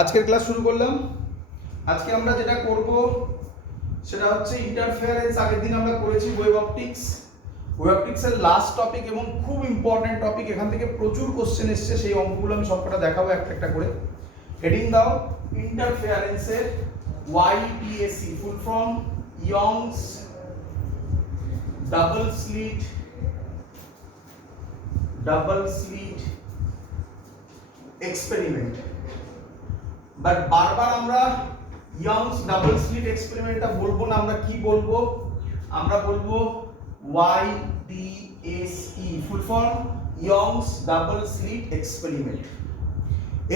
আজকের ক্লাস শুরু করলাম। আজকে আমরা যেটা করব সেটা হচ্ছে ইন্টারফারেন্স। আগের দিন আমরা করেছি ওয়েভ অপটিক্স। ওয়েভ অপটিক্সের লাস্ট টপিক এবং খুব ইম্পর্টেন্ট টপিক, এখান থেকে প্রচুর কোশ্চেন এসছে, সেই অঙ্কগুলো আমি সবকটা দেখাবো একটা একটা করে। হেডিং দাও ইন্টারফারেন্সের YDAC, full form Young's double slit experiment. But বারবার আমরা ইয়ংস ডাবল স্লিট এক্সপেরিমেন্টটা বলবো না, আমরা কি বলবো? আমরা বলবো YDAC, full form Young's double slit experiment.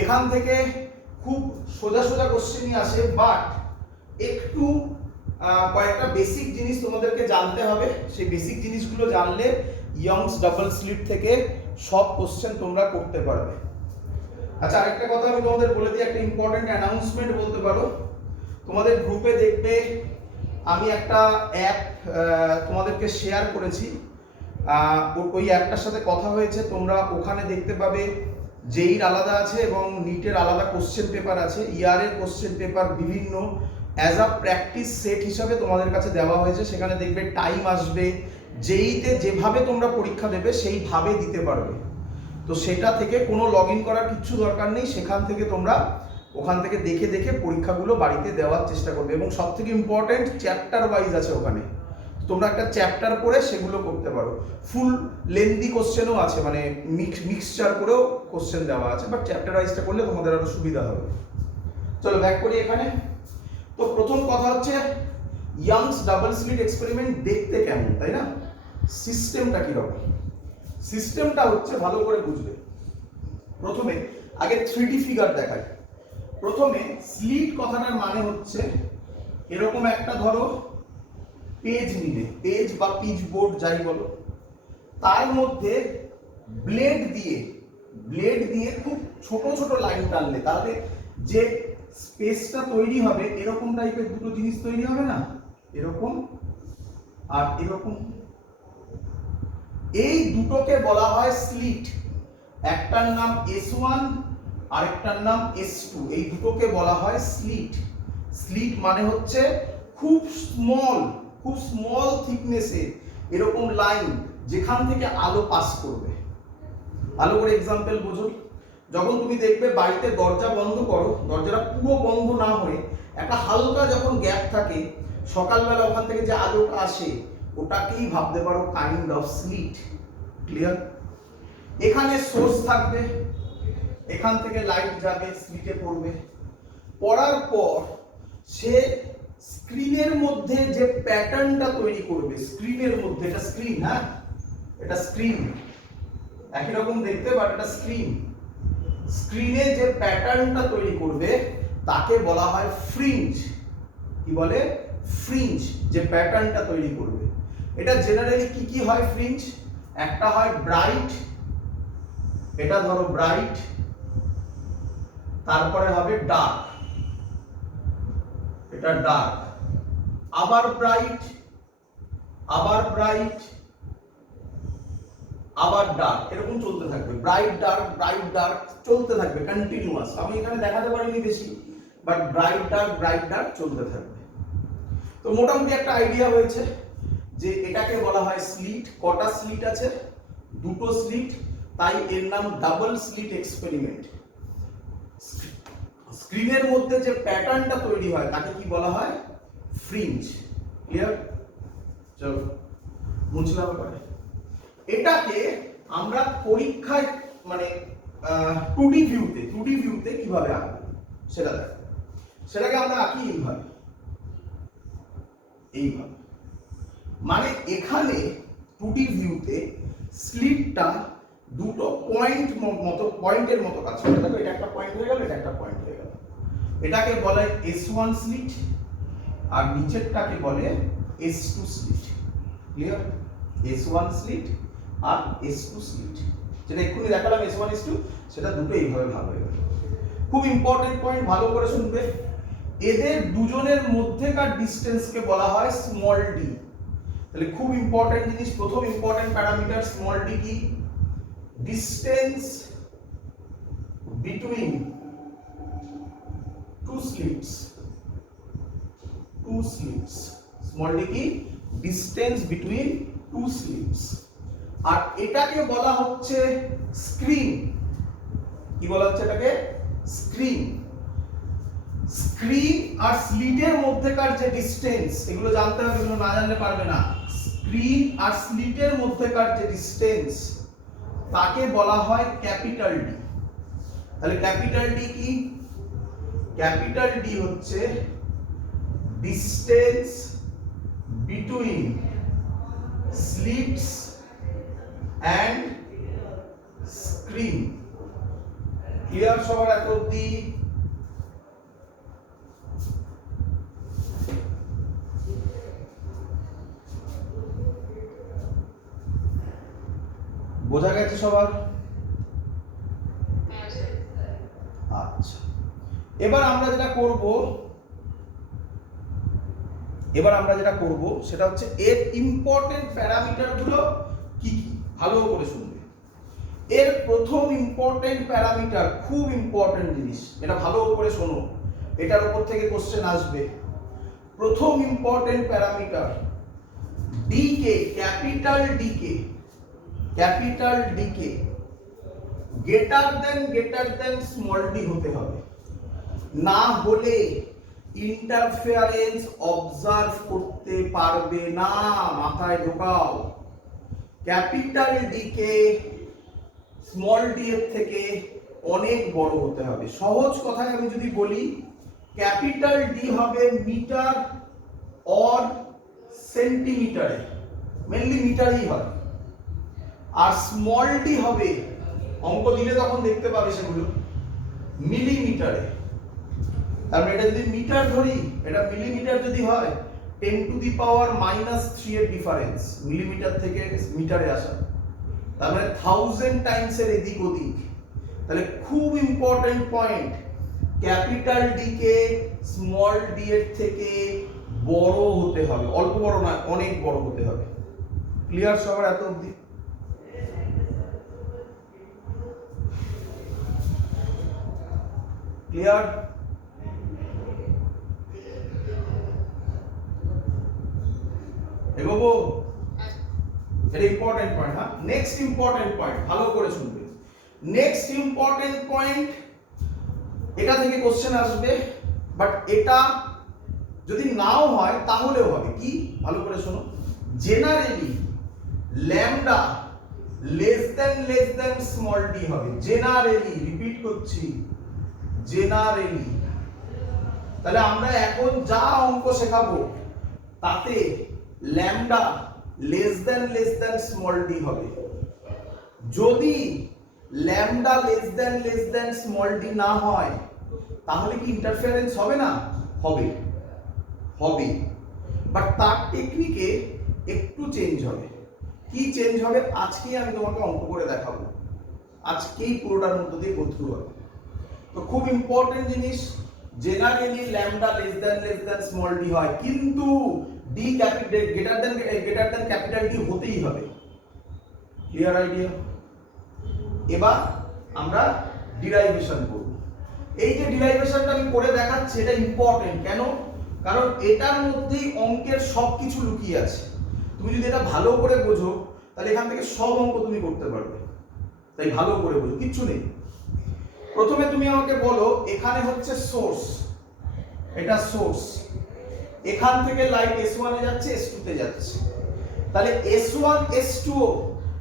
এখান থেকে খুব সোজা সোজা কোশ্চেনই আসে, বাট একটু কয়েকটা বেসিক জিনিস তোমাদেরকে জানতে হবে। সেই বেসিক জিনিসগুলো জানলে ইয়ংস ডাবল স্লিট থেকে সব কোশ্চেন তোমরা করতে পারবে। আচ্ছা, আরেকটা কথা আমি তোমাদের বলে দিই, একটা ইম্পর্টেন্ট অ্যানাউন্সমেন্ট বলতে পারো। তোমাদের গ্রুপে দেখবে আমি একটা অ্যাপ তোমাদেরকে শেয়ার করেছি। ওই অ্যাপটার সাথে কথা হয়েছে, তোমরা ওখানে দেখতে পাবে জেইর আলাদা আছে এবং নিটের আলাদা কোশ্চেন পেপার আছে। ইয়ারের কোশ্চেন পেপার বিভিন্ন অ্যাজ আ প্র্যাকটিস সেট হিসাবে তোমাদের কাছে দেওয়া হয়েছে। সেখানে দেখবে টাইম আসবে, জেইতে যেভাবে তোমরা পরীক্ষা দেবে সেইভাবে দিতে পারবে। তো সেটা থেকে কোনো লগ ইন করার কিচ্ছু দরকার নেই, সেখান থেকে তোমরা ওখান থেকে দেখে দেখে পরীক্ষাগুলো বাড়িতে দেওয়ার চেষ্টা করবে। এবং সব থেকে ইম্পর্টেন্ট চ্যাপ্টার ওয়াইজ আছে ওখানে, তোমরা একটা চ্যাপ্টার করে সেগুলো করতে পারো। ফুল লেন্দি কোশ্চেনও আছে, মানে মিক্সচার করেও কোশ্চেন দেওয়া আছে, বাট চ্যাপ্টার ওয়াইজটা করলে তোমাদের আরো সুবিধা হবে। চলো ব্যাক করি এখানে। তো প্রথম কথা হচ্ছে ইয়ংস ডাবল স্লিট এক্সপেরিমেন্ট দেখতে কেমন, তাই না? সিস্টেমটা কিরকম? সিস্টেমটা হচ্ছে ভালো করে বুঝবে। প্রথমে আগে 3D ফিগার দেখায়। প্রথমে স্লিট কথাটার মানে হচ্ছে এরকম একটা ধরো পেজ নিলে, পেজ বা পিচ বোর্ড যাই বলো, তার মধ্যে ব্লেড দিয়ে খুব ছোট ছোট লাইন টানলে তাহলে যে স্পেসটা তৈরি হবে, এরকম টাইপের দুটো জিনিস তৈরি হবে না, এরকম আর এরকম। এই দুটোকে বলা হয় স্লিট। একটার নাম S1 আরেকটার নাম S2। এই দুটোকে বলা হয় স্লিট। স্লিট মানে হচ্ছে খুব স্মল থিকনেসে এরকম লাইন যেখান থেকে আলো পাস করবে। ভালো করে এক্সাম্পল বোঝো। যখন তুমি দেখবে বাড়িতে দরজা বন্ধ করো, দরজাটা পুরো বন্ধ না হয়ে একটা হালকা যখন গ্যাপ থাকে, সকালবেলা ওখান থেকে যে আলোটা আসে ওটাকেই ভাবতে পারো কাইন্ড অফ স্লিট। ক্লিয়ার? এখানে সোর্স থাকবে, এখান থেকে লাইট যাবে, স্লিটে পড়বে, পড়ার পর সে স্ক্রিনের মধ্যে যে প্যাটার্নটা তৈরি করবে, স্ক্রিনের মধ্যে, এটা স্ক্রিন, হ্যাঁ এটা স্ক্রিন, একই রকম দেখতে, বাট এটা স্ক্রিন। স্ক্রিনে যে প্যাটার্নটা তৈরি করবে তাকে বলা হয় ফ্রিঞ্জ। কি বলে? ফ্রিঞ্জ। যে প্যাটার্নটা তৈরি করবে, এটা জেনারেলি কি কি হয় ফ্রিঞ্জ? একটা হয় ব্রাইট, এটা ধরো ব্রাইট, তারপরে হবে ডার্ক, এটা ডার্ক, আবার ব্রাইট, আবার ব্রাইট, আবার ডার্ক, এরকম চলতে থাকবে। ব্রাইট ডার্ক চলতে থাকবে কন্টিনিউয়াস। আমি এখানে দেখাতে পারিনি বেশি, বাট ব্রাইট ডার্ক চলতে থাকবে। তো মোটামুটি একটা আইডিয়া হয়েছে যে এটাকে বলা হয় স্লিট। কটা স্লিট আছে? দুটো স্লিট, তাই এর নাম ডাবল স্লিট এক্সপেরিমেন্ট। স্ক্রিনের মধ্যে যে প্যাটার্নটা তৈরি হয় তাকে কি বলা হয়? ফ্রিঞ্জ। ক্লিয়ার? চলো বুঝলাম এবারে। এটাকে আমরা পরীক্ষায় মানে 2D ভিউতে কিভাবে আঁকবো সেটা দেখো। সেটাকে আমরা আঁকি এইভাবে। মানে এখানে 2D ভিউতে স্লিটটা দুটো পয়েন্টের মতো কাজ করে। দেখো এটা একটা পয়েন্ট হয়ে গেল, এটা একটা পয়েন্ট হয়ে গেল। এটাকে বলে S1 স্লিট আর নিচেরটাকে বলে S2 slit. Clear? S1 slit আর S2 স্লিট, যেটা এক্ষুনি দেখালাম S1 S2, সেটা দুটো এইভাবে ভাগ হয়ে গেল। খুব ইম্পর্টেন্ট পয়েন্ট, ভালো করে শুনবে। এদের দুজনের মধ্যেকার ডিসটেন্সকে বলা হয় স্মল ডি। তাহলে খুব ইম্পর্টেন্ট জিনিস, প্রথম ইম্পর্টেন্ট প্যারামিটার স্মল ডি কি? Distance between two slits, small d কি distance between two slits, আর এটাকে বলা হচ্ছে স্ক্রিন। কি বলা হচ্ছে এটাকে? স্ক্রিন। স্ক্রিন আর স্লিটের মধ্যেকার যে ডিসটেন্স, এগুলো জানতে হবে, এগুলো না জানলে পারবে না। স্ক্রিন আর স্লিটের মধ্যেকার যে ডিসটেন্স তাকে বলা হয় ক্যাপিটাল ডি। তাহলে ক্যাপিটাল ডি কি? ক্যাপিটাল ডি হচ্ছে distance between slits and screen. Clear সবার এত অবধি? বোঝা গেছে সবার? আচ্ছা, এবার আমরা যেটা করব সেটা হচ্ছে এর ইম্পর্টেন্ট প্যারামিটার গুলো কি কি, ভালো করে শুনবে। এর প্রথম ইম্পর্টেন্ট প্যারামিটার, খুব ইম্পর্টেন্ট জিনিস, এটা ভালো করে শোনো, এটার উপর থেকে কোশ্চেন আসবে। প্রথম important parameter DK, capital DK greater than small D হতে হবে, না হলে ইন্টারফেয়ারেন্স অবজার্ভ করতে পারবে না। মাথায় ঢোকাও, ক্যাপিটাল ডি কে স্মল ডি এর থেকে অনেক বড় হতে হবে। সহজ কথায় আমি যদি বলি, ক্যাপিটাল ডি হবে মিটার অর সেন্টিমিটারে, মেনলি মিটারই হয়, আর স্মল ডি হবে, অঙ্ক দিলে তখন দেখতে পাবে সেগুলো, মিলিমিটারে। তারপরে এটা যদি মিটার ধরি, এটা মিলিমিটার যদি হয় 10⁻³ এর ডিফারেন্স মিলিমিটার থেকে মিটারে আসা, তার মানে 1000 টাইমস এর এদিক ওদিক। তাহলে খুব ইম্পর্টেন্ট পয়েন্ট, ক্যাপিটাল ডি কে স্মল ডি এর থেকে বড় হতে হবে, অল্প বড় নয়, অনেক বড় হতে হবে। ক্লিয়ার সবার এত অবধি? ক্লিয়ার? এগোবো? এটা ইম্পর্টেন্ট পয়েন্ট। হ্যাঁ, নেক্সট ইম্পর্টেন্ট পয়েন্ট, ভালো করে শুনবে। নেক্সট ইম্পর্টেন্ট পয়েন্ট, এটা থেকে কোশ্চেন আসবে, বাট এটা যদি নাও হয় তাহলেও হবে। কি? ভালো করে শোনো। Generally lambda less than small D হবে। জেনারেলি, রিপিট করছি, জেনারেলি। তাহলে আমরা এখন যা অঙ্ক শেখাবো তাতে lambda less than small D হবে। যদি lambda less than small D না হয় তাহলে কি ইন্টারফারেন্স হবে না? হবে, বাট তার টেকনিকে একটু চেঞ্জ হবে। কি চেঞ্জ হবে আজকেই আমি তোমাকে অঙ্ক করে দেখাবো, আজকেই পুরোটার মধ্য দিয়ে করতে হবে। তো খুব ইম্পর্টেন্ট জিনিস, generally lambda less than small D হয়, কিন্তু D greater than capital D হতেই হবে। Clear idea? এবার আমরা ডিরাইভেশন করব। এই যে ডিরাইভেশনটা আমি করে দেখাচ্ছি এটা ইম্পর্টেন্ট। কেন? কারণ এটার মধ্যেই অঙ্কের সবকিছু লুকিয়ে আছে। তুমি যদি এটা ভালো করে বোঝো তাহলে এখান থেকে সব অঙ্ক তুমি করতে পারবে। তাই ভালো করে বোঝো, কিচ্ছু নেই। প্রথমে তুমি আমাকে বলো, এখানে হচ্ছে সোর্স, এটা সোর্স, এখান থেকে লাইট S1 এ যাচ্ছে, S2 তে যাচ্ছে। তাহলে S1 S2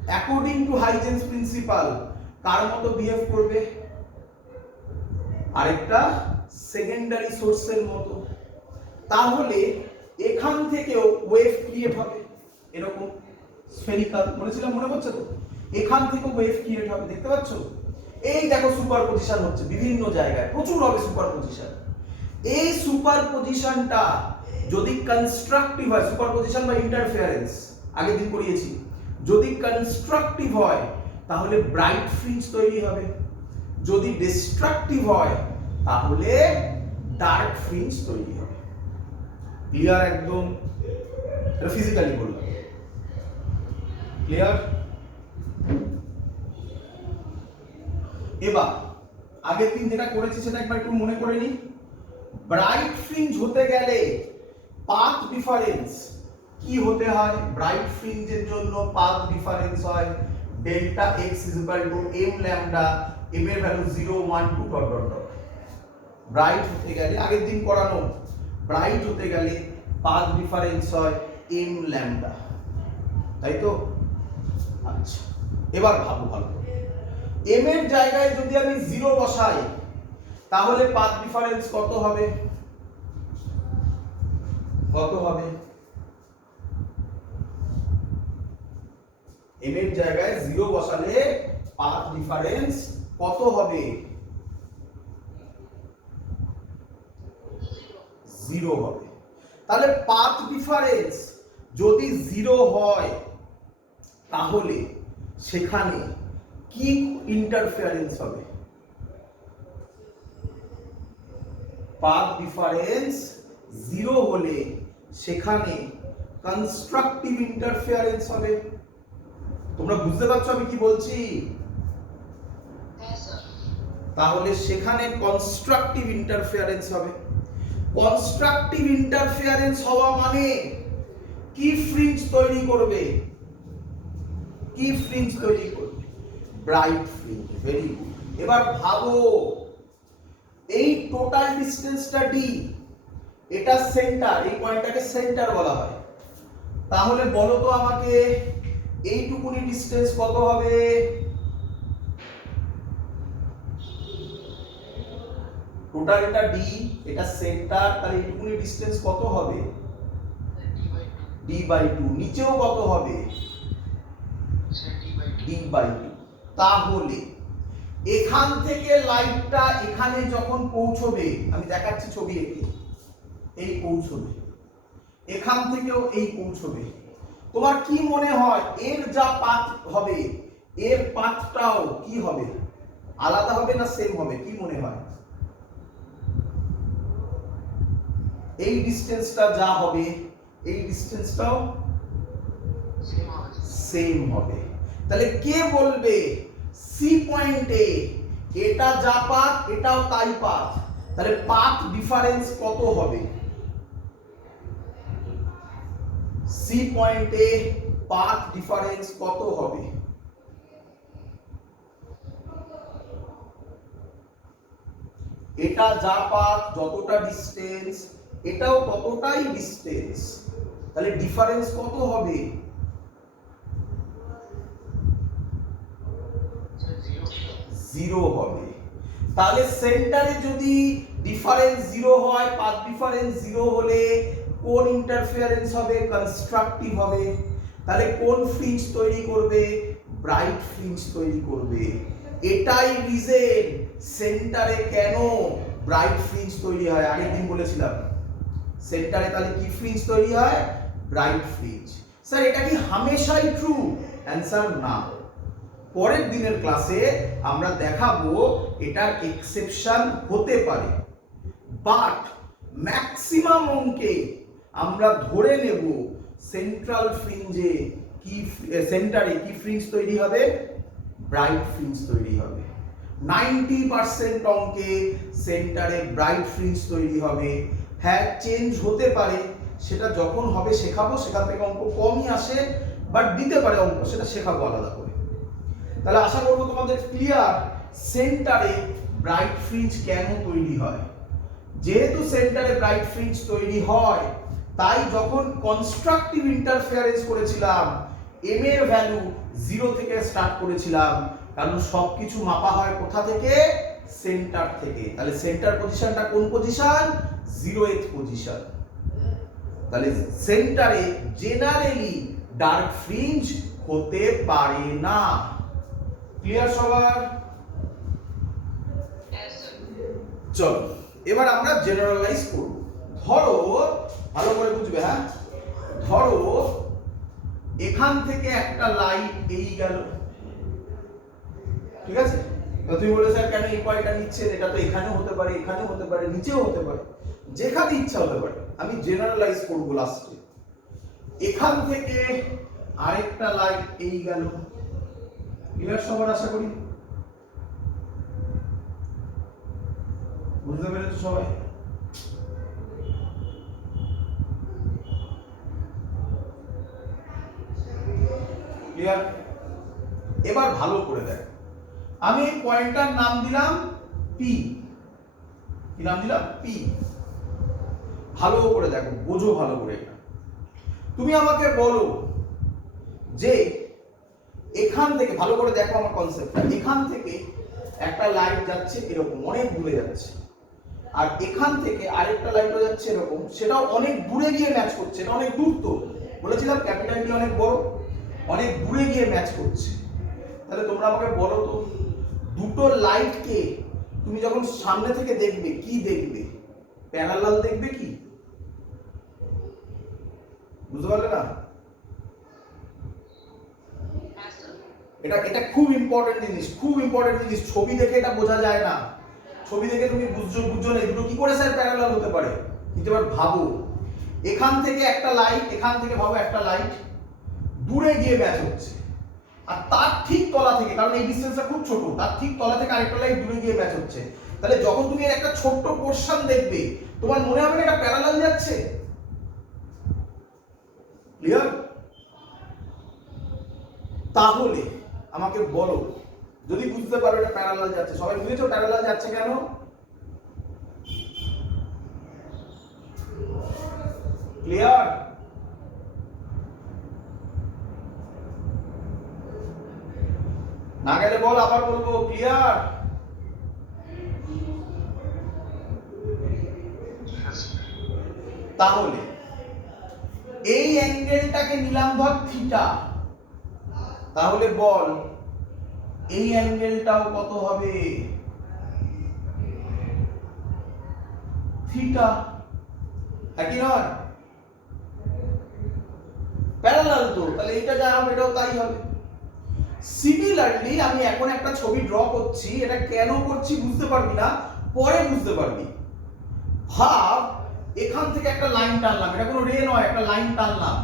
according to Huygens principle কার মতো বিহেভ করবে? আরেকটা সেকেন্ডারি সোর্সের মতো। তাহলে এখান থেকেও ওয়েভ ক্রিয়েট হবে, এরকম স্ফেরিক্যাল, মনে হচ্ছে তো? এখান থেকেও ওয়েভ ক্রিয়েট হবে, দেখতে পাচ্ছ? এই দেখো সুপারপজিশন হচ্ছে বিভিন্ন জায়গায়, প্রচুর হবে সুপারপজিশন। এই সুপারপজিশনটা যদি কনস্ট্রাকটিভ হয়, সুপারপজিশন বা ইন্টারফেয়ারেন্স আগের দিন পড়িয়েছি, যদি কনস্ট্রাকটিভ হয় তাহলে ব্রাইট ফ্রিঞ্জ তৈরি হবে, যদি ডিস্ট্রাকটিভ হয় তাহলে ডার্ক ফ্রিঞ্জ তৈরি হবে। ক্লিয়ার? একদম ফিজিক্যালি বললাম। ক্লিয়ার? এবার আগের দিন যেটা করেছি সেটা একবার একটু মনে করে নিই। ব্রাইট ফ্রিঞ্জ হতে গেলে পাথ ডিফারেন্স কি হতে হয়? ব্রাইট ফ্রিঞ্জের জন্য পাথ ডিফারেন্স হয় delta x is equal to m lambda, m এর value 0 1 2 dot dot dot. Bright হতে গেলে আগের দিন করানো, ব্রাইট হতে গেলে পাথ ডিফারেন্স হয় এম ল্যামডা, তাই তো? আচ্ছা, এবার ভাবো ভালো, এম এর জায়গায় যদি আমি 0 বসাই তাহলে পাথ ডিফারেন্স কত হবে? কত হবে? এম এর জায়গায় 0 বসালে পাথ ডিফারেন্স কত হবে? 0 হবে। তাহলে পাথ ডিফারেন্স যদি 0 হয় তাহলে সেখানে কি ইন্টারফারেন্স হবে? পাথ ডিফারেন্স 0 হলে সেখানে কনস্ট্রাকটিভ ইন্টারফারেন্স হবে। তোমরা বুঝতে পারছো আমি কি বলছি? তাহলে সেখানে কনস্ট্রাকটিভ ইন্টারফারেন্স হবে। কনস্ট্রাকটিভ ইন্টারফারেন্স হওয়া মানে কি ফ্রিঞ্জ তৈরি করবে? কি ফ্রিঞ্জ তৈরি করবে? Bright fringe. Very good. এবার ভাবো, এই টোটাল ডিসটেন্সটা ডি, এটা সেন্টার, এই পয়েন্টটাকে সেন্টার বলা হয়। তাহলে বলো তো আমাকে এইটুকুনি ডিসটেন্স কত হবে? টোটাল এটা ডি, এটা সেন্টার, তাহলে এইটুকুনি ডিসটেন্স কত হবে? d/2। নিচেও কত হবে? d/2। তাহলে এখান থেকে লাইটটা এখানে যখন পৌঁছবে, আমি দেখাচ্ছি ছবি এঁকে, এই পৌঁছবে, এখান থেকেও এই পৌঁছবে, তোমার কি মনে হয় এর যা পাথ হবে এর পাথটাও কি হবে? আলাদা হবে না সেম হবে? কি মনে হয়? এই ডিসটেন্সটা যা হবে এই ডিসটেন্সটাও সেম হবে। তাহলে কে বলবে সি পয়েন্টে এটা যা পাথ এটাও তাই পাথ, তাহলে পাথ ডিফারেন্স কত হবে? সি পয়েন্টে পাথ ডিফারেন্স কত হবে? এটা যা পাথ, যতটা ডিসটেন্স, এটাও ততটাই ডিসটেন্স, তাহলে ডিফারেন্স কত হবে? 0 হবে। তাহলে সেন্টারে যদি ডিফারেন্স 0 হয়, পাথ ডিফারেন্স 0 হলে কোন ইন্টারফারেন্স হবে? কনস্ট্রাকটিভ হবে। তাহলে কোন ফ্রিঞ্জ তৈরি করবে? ব্রাইট ফ্রিঞ্জ তৈরি করবে। এটাই রিজন সেন্টারে কেন ব্রাইট ফ্রিঞ্জ তৈরি হয়। আগের দিন বলেছিলাম সেন্টারে তাহলে কি ফ্রিঞ্জ তৈরি হয়? Bright fringe. স্যার এটা কি হামেশাই ট্রু? অ্যানসার না। পরের দিনের ক্লাসে আমরা দেখাবো এটার এক্সেপশন হতে পারে, বাট ম্যাক্সিমাম অঙ্কে আমরা ধরে নেব সেন্ট্রাল ফ্রিঞ্জে কি, সেন্টারে কি ফ্রিঞ্জ তৈরি হবে? ব্রাইট ফ্রিঞ্জ তৈরি হবে। 90% অঙ্কে সেন্টারে ব্রাইট ফ্রিঞ্জ তৈরি হবে। হ্যাঁ, চেঞ্জ হতে পারে, সেটা যখন হবে শেখাবো, সেখান থেকে অঙ্ক কমই আসে, বাট দিতে পারে অঙ্ক, সেটা শেখাবো আলাদা করে। তাহলে আশা করবো তোমাদের ক্লিয়ার সেন্টারে ব্রাইট ফ্রিঞ্জ কেন তৈরি হয়। যেহেতু সেন্টারে ব্রাইট ফ্রিঞ্জ তৈরি হয়, তাই যখন কনস্ট্রাকটিভ ইন্টারফারেন্স করেছিলাম এম এর ভ্যালু 0 থেকে স্টার্ট করেছিলাম, কারণ সবকিছু মাপা হয় কোথা থেকে? সেন্টার থেকে। তাহলে সেন্টার পজিশনটা কোন পজিশন? 0th position. তাহলে সেন্টারে জেনারেলি ডার্ক ফ্রিঞ্জ হতে পারে না। ক্লিয়ার সবার? চলো এবার আমরা জেনারেলাইজ করব। ধরো, ভালো করে বুঝবে, হ্যাঁ, ধরো এখান থেকে একটা লাইট এই গেল, ঠিক আছে? তো তুমি বলে স্যার কেন এই পয়েন্টটা নিচ্ছেন? এটা তো এখানেও হতে পারে, এখানেও হতে পারে, নিচেও হতে পারে, যেখানে ইচ্ছা হতে পারে। আমি জেনারেলাইজ করব লাস্টে। এখান থেকে আরেকটা লাইট এই গেল। ক্লিয়ার সবার? আশা করি বুঝতে পেরেছো সবাই। ক্লিয়ার? এবার ভালো করে দেখ, আমি এই পয়েন্টটার নাম দিলাম পি। কি নাম দিলাম? পি। ভালো করে দেখো, বোঝো ভালো করে এটা। তুমি আমাকে বলো যে এখান থেকে, ভালো করে দেখো আমার কনসেপ্টটা, এখান থেকে একটা লাইট যাচ্ছে এরকম অনেক দূরে যাচ্ছে, আর এখান থেকে আরেকটা লাইটও যাচ্ছে এরকম, সেটাও অনেক দূরে গিয়ে ম্যাচ করছে। এটা অনেক দূর, তো বলেছিলাম ক্যাপিটাল টি অনেক বড়, অনেক দূরে গিয়ে ম্যাচ করছে। তাহলে তোমরা আমাকে বলো তো, দুটো লাইটকে তুমি যখন সামনে থেকে দেখবে কি দেখবে? প্যারালাল দেখবে কি? বুঝতে পারলে না? এটা খুব ইম্পর্টেন্ট জিনিস, খুব ইম্পর্টেন্ট জিনিস। ছবি দেখে এটা বোঝা যায় না, ছবি দেখে তুমি বুঝছো না দুটো কি করে স্যার প্যারালাল হতে পারে। কিন্তু এবার ভাবো, এখান থেকে একটা লাইট, এখান থেকে ভাবো একটা লাইট দূরে গিয়ে ম্যাচ হচ্ছে, আর তার ঠিক তলা থেকে, কারণ এই ডিসটেন্সটা খুব ছোট, তার ঠিক তলা থেকে আরেকটা লাইট দূরে গিয়ে ম্যাচ হচ্ছে। তাহলে যখন তুমি এর একটা ছোট্ট পোরশন দেখবে, তোমার মনে হবে না এটা প্যারালাল যাচ্ছে? ক্লিয়ার? তাহলে আমাকে বলো, যদি বুঝতে পারো এটা প্যারালাল যাচ্ছে, সবাই বুঝেছো প্যারালাল যাচ্ছে কেন? ক্লিয়ার? না গেলে বল, আবার বলবো। ক্লিয়ার? তাহলে এই অ্যাঙ্গেলটাকে নিলাম ধর থিটা, তাহলে বল এই অ্যাঙ্গেলটাও কত হবে? থিটা। একই নয়? প্যারালাল তো, তাহলে এটা যা হবে এটাও তাই হবে। সিমিলারলি আমি এখন একটা ছবি ড্র করছি, এটা কেন করছি বুঝতে পারবি না, পরে বুঝতে পারবি। ভাব, এখান থেকে একটা লাইন টানলাম, এটা কোনো রে নয়, একটা লাইন টানলাম,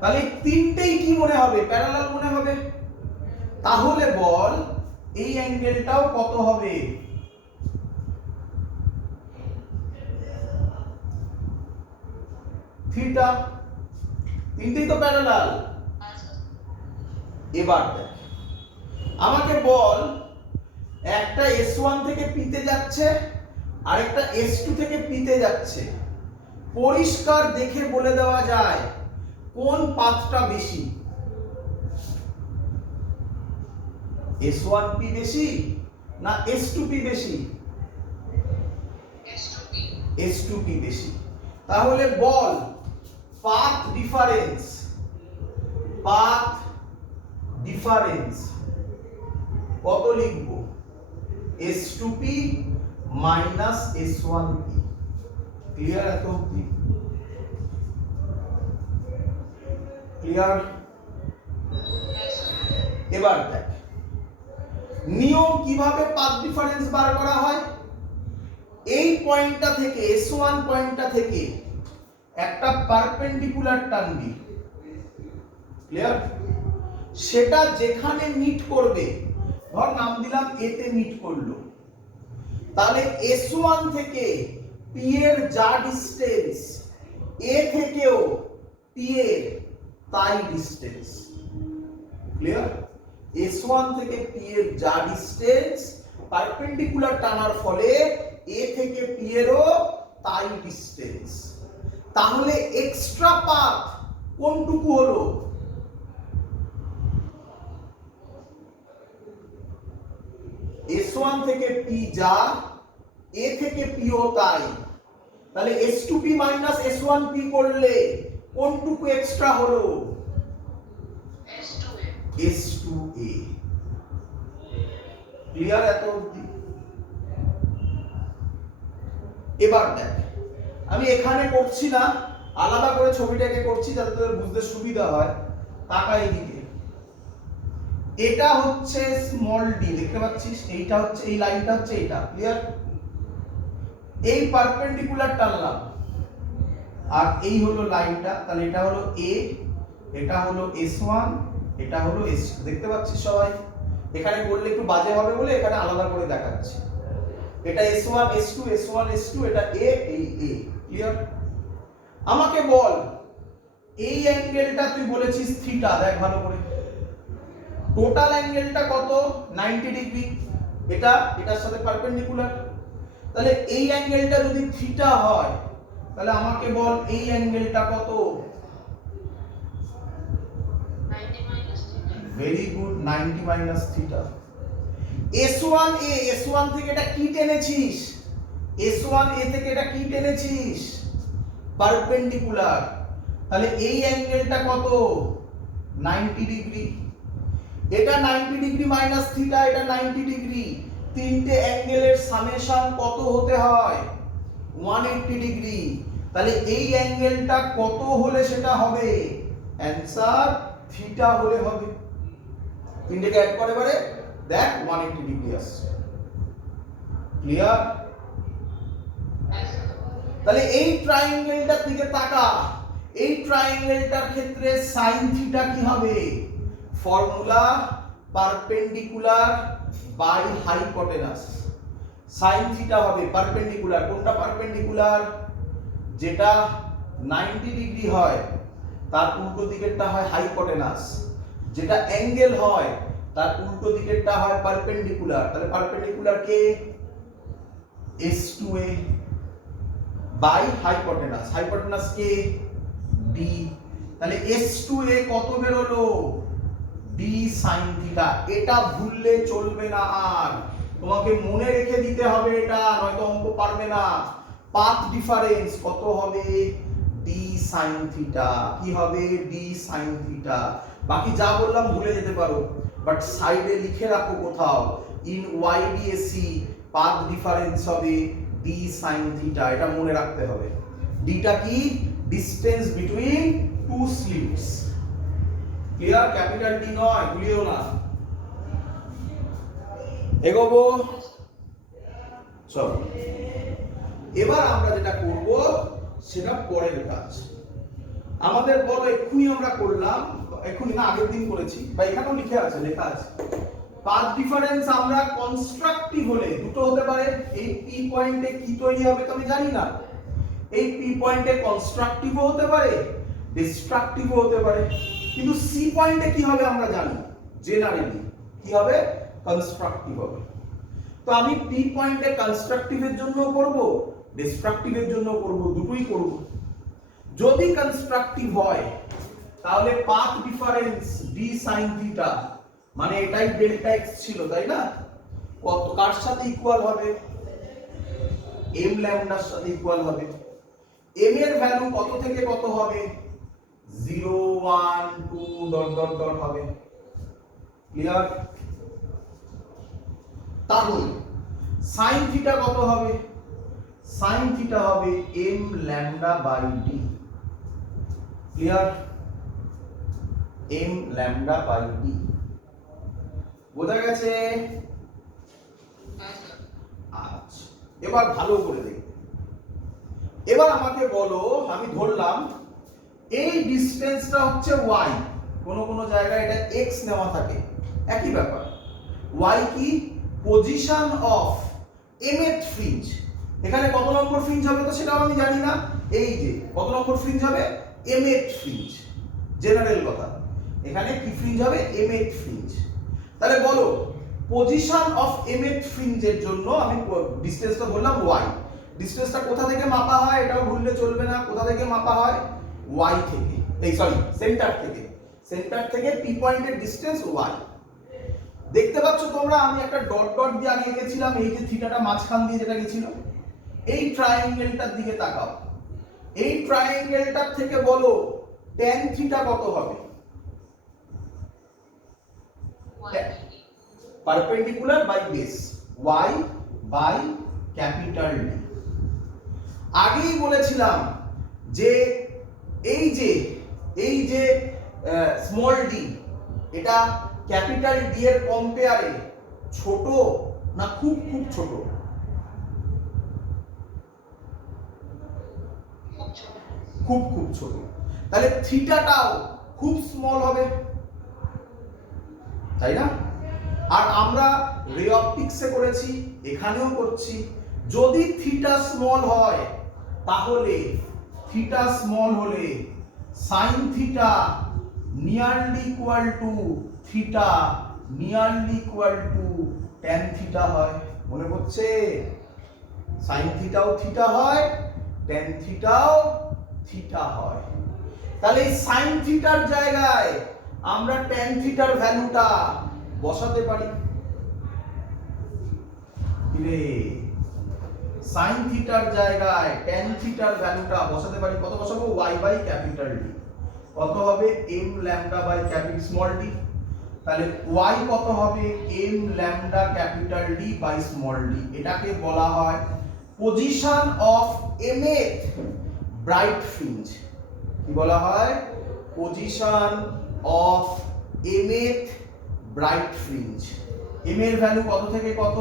তাহলে তিনটেই কি মনে হবে? প্যারালাল মনে হবে। তাহলে বল এই অ্যাঙ্গেলটাও কত হবে? থিটা। তিনটেই তো প্যারালাল। এবার দেখ, আমাকে বল একটা S1 থেকে P তে যাচ্ছে, আরেকটা S2 থেকে P তে যাচ্ছে, পরিষ্কার দেখে বলে দেওয়া যায় কোন পাথটা বেশি? S1P বেশি না S2P বেশি? S2P বেশি। তাহলে বল পাথ ডিফারেন্স, পাথ ডিফারেন্স কত লিখবো? S2P minus S1P। ক্লিয়ার এত অবধি? ক্লিয়ার? এবার দেখ নিয়ম কিভাবে পাথ ডিফারেন্স বার করা হয়। এই পয়েন্টটা থেকে, S1 পয়েন্টটা থেকে একটা পারপেন্ডিকুলার টানবি। ক্লিয়ার? সেটা যেখানে মিট করবে, ধর নাম দিলাম A তে মিট করলো, তাহলে S1 থেকে P এর যা ডিসটেন্স, A থেকেও P এর তাই ডিসটেন্স। ক্লিয়ার? S1 থেকে P এর যা ডিসটেন্স, পারপেন্ডিকুলার টানার ফলে A থেকে P এরও তাই ডিসটেন্স। তাহলে এক্সট্রা পাথ কোনটুকু হলো? S1 থেকে P যা, A থেকে P ও তাই। তাহলে S2P মাইনাস S1P করলে কোনটুকু এক্সট্রা হলো? S2A। ক্লিয়ার এত অবধি? এবার দেখ, আমি এখানে করছি না, আলাদা করে ছবিটাকে করছি যাতে তোদের বুঝতে সুবিধা হয়। তাকা এইদিকে, এটা হচ্ছে স্মল ডি, দেখতে পাচ্ছিস? এইটা হচ্ছে, এই লাইনটা হচ্ছে এটা। ক্লিয়ার? এই পারপেন্ডিকুলার টানলাম, আর এই হলো লাইনটা। তাহলে এটা হলো A, এটা হলো S1, এটা হলো S2। দেখতে পাচ্ছিস সবাই? এখানে করলে একটু বাজে হবে বলে এখানে আলাদা করে দেখাচ্ছি। এটা S1 S2 S1 S2, এটা A এই A, ক্লিয়ার? আমাকে বল এই অ্যাঙ্গেলটা তুই বলেছিস থিটা, দেখ ভালো করে টোটাল অ্যাঙ্গেলটা কত 90 ডিগ্রি, এটা এটার সাথে পারপেন্ডিকুলার। তাহলে এই অ্যাঙ্গেলটা যদি থিটা হয় তাহলে আমাকে বল এই অ্যাঙ্গেলটা কত? 90 minus theta. Very good, 90 minus theta. S1A, S1 থেকে এটা কি টেনেছিস? S1A থেকে এটা কি টেনেছিস? পারপেন্ডিকুলার। তাহলে এই অ্যাঙ্গেলটা কত? 90 ডিগ্রি। এটা 90 ডিগ্রি মাইনাস থিটা, এটা 90 ডিগ্রি। তিনটে অ্যাঙ্গেলের সামেশন কত হতে হয়? 180 ডিগ্রি। তাহলে এই অ্যাঙ্গেলটা কত হলে সেটা হবে? অ্যানসার থিটা হলে হবে। তিনটেকে অ্যাড করে বারে দেখ 180 ডিগ্রি আসছে, ক্লিয়ার? তাহলে এই ট্রায়াঙ্গেলটার দিকে তাকা, এই ট্রায়াঙ্গেলটার ক্ষেত্রে sin থিটা কি হবে? Formula perpendicular by hypotenuse. sin theta হবে পারপেন্ডিকুলার, কোনটা পারপেন্ডিকুলার? যেটা 90 ডিগ্রি হয় তার উল্টো দিকেরটা হয় হাইপোটেনাস, যেটা অ্যাঙ্গেল হয় তার উল্টো দিকেরটা হয় পারপেন্ডিকুলার। তাহলে পারপেন্ডিকুলার কে? S2A বাই হাইপোটেনাস, হাইপোটেনাস কে? D। তাহলে S2A কত বের হলো? D sin theta. এটা ভুললে চলবে না, আর তোমাকে মনে রেখে দিতে হবে এটা, নয়তো অঙ্ক পারবে না। পাথ ডিফারেন্স কত হবে? D sin theta. কি হবে? D sin theta. বাকি যা বললাম ভুলে যেতে পারো, বাট সাইডে লিখে রাখো কোথাও, ইন YDAC পাথ ডিফারেন্স হবে D sin থিটা, এটা মনে রাখতে হবে। ডিটা কি? Distance between two slits, clear? Capital D নয়, ভুলিও না। এগোবো, চলো এবার আমরা যেটা করব সেটা পরের কাজ। আমাদের বলো এক্ষুনি আমরা করলাম, এক্ষুনি না আগের দিন করেছি, বা এখানেও লিখে আছে, লেখা আছে পাথ ডিফারেন্স আমরা কনস্ট্রাকটিভ হলে দুটো হতে পারে। এই পি পয়েন্টে কি তৈরি হবে তো আমি জানি না, এই পি পয়েন্টে কনস্ট্রাকটিভও হতে পারে, ডিস্ট্রাকটিভও হতে পারে, কিন্তু সি পয়েন্টে কি হবে আমরা জানি, জেনারেলি কি হবে? কনস্ট্রাকটিভ হবে। তো আমি পি পয়েন্টে কনস্ট্রাকটিভের জন্য করব, ডিস্ট্রাকটিভের জন্য করব, দুটোই করব। যদি কনস্ট্রাকটিভ হয় তাহলে path difference d sin theta, মানে এটাই ডেল্টা x ছিল তাই না, কত কার সাথে ইকুয়াল হবে? m ল্যামডার সাথে ইকুয়াল হবে। m এর ভ্যালু কত থেকে কত হবে? 0 1 2 ডট ডট ডট হবে, ক্লিয়ার? তাহলে sin থিটা কত হবে? sin থিটা হবে m lambda by d, clear? m lambda by d, বোঝা গেছে? আচ্ছা, এবার ভালো করে দেখবে। এবার আমাকে বলো, আমি ধরলাম এই ডিসটেন্সটা হচ্ছে y, কোন কোন জায়গায় এটা x নেওয়া থাকে, একই ব্যাপার। y কি? Position of mth fringe. এখানে কত নম্বর ফ্রিঞ্জ হবে তো সেটাও আমি জানি না, এই যে কত নম্বর ফ্রিঞ্জ হবে? mth ফ্রিঞ্জ, জেনারেল কথা। এখানে কি ফ্রিঞ্জ হবে? mth fringe. তাহলে বলো পজিশন অফ mth ফ্রিঞ্জের জন্য আমি ডিসটেন্সটা বললাম y, ডিসটেন্সটা কোথা থেকে মাপা হয় এটাও ভুললে চলবে না। কোথা থেকে মাপা হয়? y থেকে, এই সরি সেন্টার থেকে, সেন্টার থেকে পি পয়েন্টের ডিসটেন্স y। দেখতে পাচ্ছ তোমরা আমি একটা ডট ডট দিয়ে আগে এঁকেছিলাম, এই যে থিটাটা মাঝখান দিয়ে যেটা গেছিল, এই ট্রায়াঙ্গেলটার দিকে তাকাও। এই ট্রায়াঙ্গেলটার থেকে বলো tan থিটা কত হবে? Perpendicular by base, y by capital D। আগেই বলেছিলাম যে এই যে স্মল d, এটা ক্যাপিটাল D এর কম্পেয়ারে ছোট না খুব খুব ছোট? খুব খুব ছোট। তাহলে থিটাটাও খুব স্মল হবে, তাই না? আর আমরা রে অপটিক্সে করেছি, এখানেও করছি। যদি থিটা স্মল হয় তাহলে থিটা স্মল হলে sine theta nearly equal to theta nearly equal to tan theta হয়। মনে পড়ছে? সাইন থিটাও থিটা হয়, ট্যান থিটাও থিটা হয়। তাহলে এই সাইন থিটার জায়গায় আমরা ট্যান থিটার ভ্যালুটা বসাতে পারি। রে সাইন থিটার জায়গায় ট্যান থিটার ভ্যালুটা বসাতে পারি। কত বসাবো? y by capital D. কত হবে? m lambda by capital small d. তাহলে y কত হবে? m lambda capital D by small d. এটাকে বলা হয় position of mth bright fringe. কি বলা হয়? Position of mth bright fringe. m এর ভ্যালু কত থেকে কত?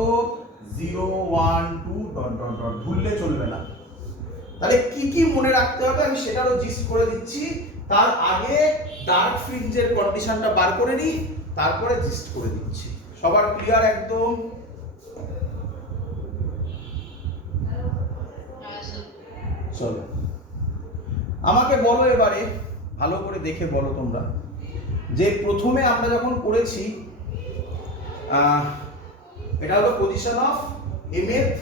0 1 2 ডট ডট ডট, ভুললে চলবে না। তাহলে কি কি মনে রাখতে হবে আমি সেটারও জিস্ট করে দিচ্ছি। তার আগে ডার্ক ফ্রিঞ্জের কন্ডিশনটা বার করে নিই, তারপরে জিস্ট করে দিচ্ছি। সবার ক্লিয়ার একদম? চলো আমাকে বলো এবারে, ভালো করে দেখে বলো তোমরা, যে প্রথমে আমরা যখন করেছি এটা হলো position of mth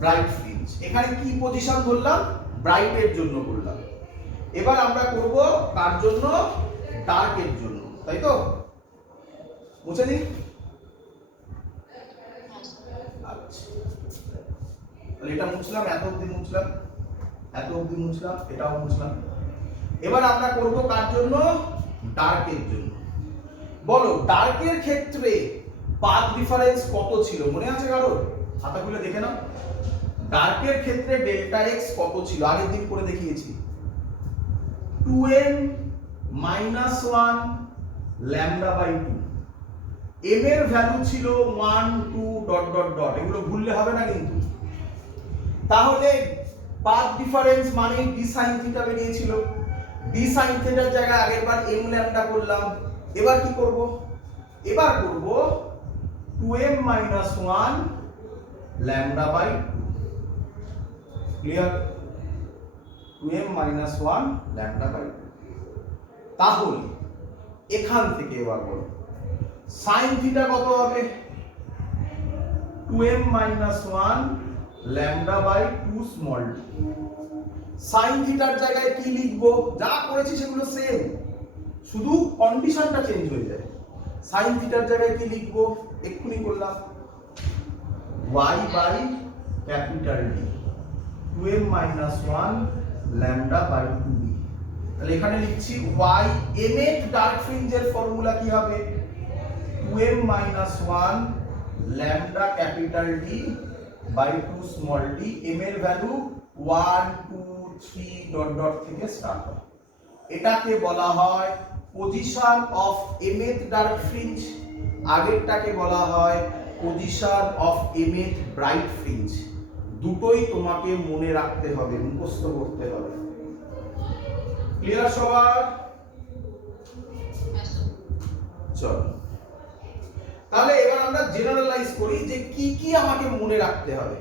bright fringe. এখানে কি পজিশন ধরলাম? ব্রাইটের জন্য করলাম। এবার আমরা করব কার জন্য? ডার্কের জন্য, তাই তো? মুছে দিই। আচ্ছা, তাহলে এটা মুছলাম, এত অবধি মুছলাম, এত অবধি মুছলাম, এটাও মুছলাম। এবার আমরা করব কার জন্য? ডার্কের জন্য। বলো ডার্কের ক্ষেত্রে পাথ ডিফারেন্স কত ছিল? মনে আছে কারোর? খাতা খুলে দেখে নাও। ডার্কের ক্ষেত্রে ডেল্টা এক্স কত ছিল? আগের দিন করে দেখিয়েছি। 2n minus 1 lambda by 2। m এর ভ্যালু ছিল 1 2 ডট ডট ডট, এগুলো ভুললে হবে না কিন্তু। তাহলে পাথ ডিফারেন্স মানে d sin থিটা বেরিয়েছিল। d sin থিটার জায়গায় আগেরবার m ল্যামডা করলাম। এবার কি করব? এবার করব 2m minus 1 lambda by 2। Clear? 2m minus 1 lambda by 2। তাহলে এখান থেকে এবার বলো sin থিটা কত হবে? 2m minus 1 lambda by 2 small d। sin থিটার জায়গায় কি লিখবো? যা করেছি সেগুলো সেম, শুধু কন্ডিশনটা চেঞ্জ হয়ে যায়। sin থিটার জায়গায় কি লিখবো? এক্ষুনি করলাম, y by capital D 2m minus 1 lambda by 2b। তাহলে এখানে লিখছি y mth ডার্ক ফ্রিঞ্জের ফর্মুলা কি হবে? 2m minus 1 lambda capital D by 2 small d। m এর ভ্যালু 1 2 3 ডট ডট থেকে স্টার্ট হয়। এটাকে বলা হয় position of mth dark fringe. আগেরটাকে বলা হয় position of mth bright fringe. দুটোই তোমাকে মনে রাখতে হবে, মুখস্থ করতে হবে। ক্লিয়ার সবার? চলো তাহলে এবার আমরা জেনারেলাইজ করি যে কি কি আমাকে মনে রাখতে হবে।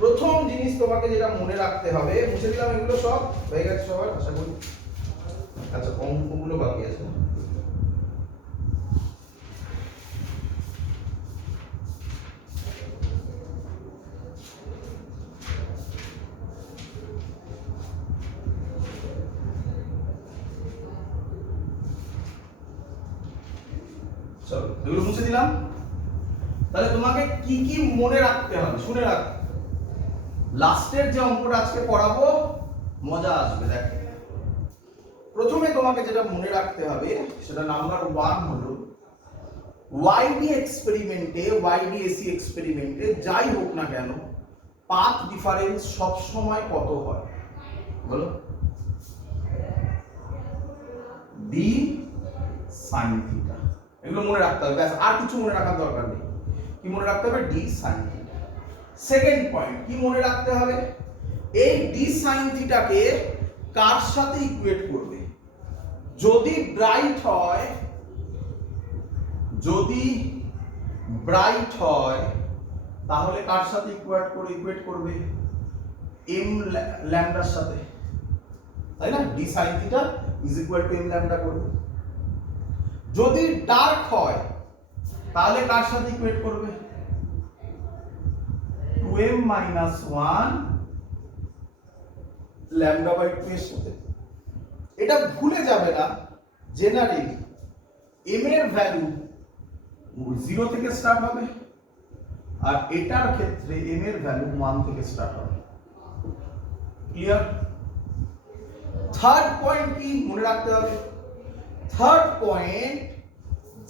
প্রথম জিনিস তোমাকে যেটা মনে রাখতে হবে, মুছে দিলাম এগুলো সব হয়ে গেছে সবার আশা করি। আচ্ছা অঙ্কগুলো বাকি আছে। চলো এগুলো মুছে দিলাম। তাহলে তোমাকে কি কি মনে রাখতে হবে শুনে রাখ। লাস্টের যে অঙ্কটা আজকে পড়াবো মজা আসবে। দেখ প্রথমে তোমাকে যেটা মনে রাখতে হবে সেটা নাম্বার 1 হলো ওয়াইডি এক্সপেরিমেন্টে, ওয়াইডিএসি এক্সপেরিমেন্টে যাই হোক না কেন পাথ ডিফারেন্স সব সময় কত হয় বলো? d sin theta. এগুলো মনে রাখতে হবে, ব্যাস আর কিছু মনে রাখার দরকার নেই। কি মনে রাখতে হবে? d sin theta. Second point কি মনে রাখতে হবে? এই d sin থিটাকে কার সাথে ইকুয়েট করবে? যদি ব্রাইট হয়, যদি ব্রাইট হয় তাহলে কার সাথে ইকুয়েট করবে এম ল্যামডার সাথে, তাই না? D sine theta is equal to m lambda করবে। যদি ডার্ক হয় তাহলে কার সাথে ইকুয়েট করবে 2m - 1 ল্যামডা বাই 2 এর সাথে। এটা ভুলে যাবে না, জেনারেলি m এর ভ্যালু 0 থেকে স্টার্ট হবে আর এটার ক্ষেত্রে m এর ভ্যালু 1 থেকে স্টার্ট হবে। ক্লিয়ার? থার্ড পয়েন্ট কি মনে রাখতে হবে? থার্ড পয়েন্ট,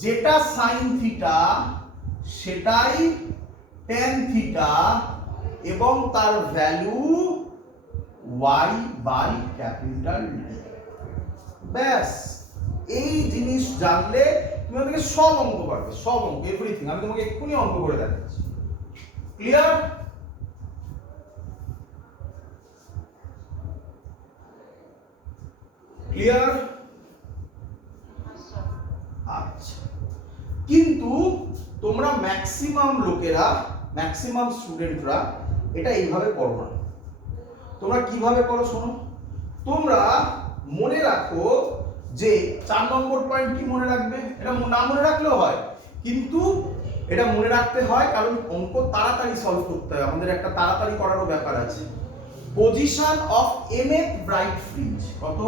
যেটা সাইন থিটা সেটাই ট্যান থিটা এবং তার value y by capital D। ব্যাস, এই জিনিস জানলে তুমি আমাকে সব অঙ্ক পারবে, সব অঙ্ক, এভরিথিং। আমি তোমাকে এক্ষুনি অঙ্ক করে দেখাচ্ছি। ক্লিয়ার? ক্লিয়ার? আচ্ছা, কিন্তু তোমরা ম্যাক্সিমাম লোকেরা, ম্যাক্সিমাম স্টুডেন্টরা এটা এইভাবে করো না। তোমরা কিভাবে করো শোনো। তোমরা মনে রাখো যে 4 নম্বর পয়েন্ট কি মনে রাখবে, এটা না মনে রাখলেও হয়, কিন্তু এটা মনে রাখতে হয় কারণ অঙ্ক তাড়াতাড়ি সলভ করতে হয়, আমাদের একটা তাড়াতাড়ি করারও ব্যাপার আছে। Position of mth bright fringe কত?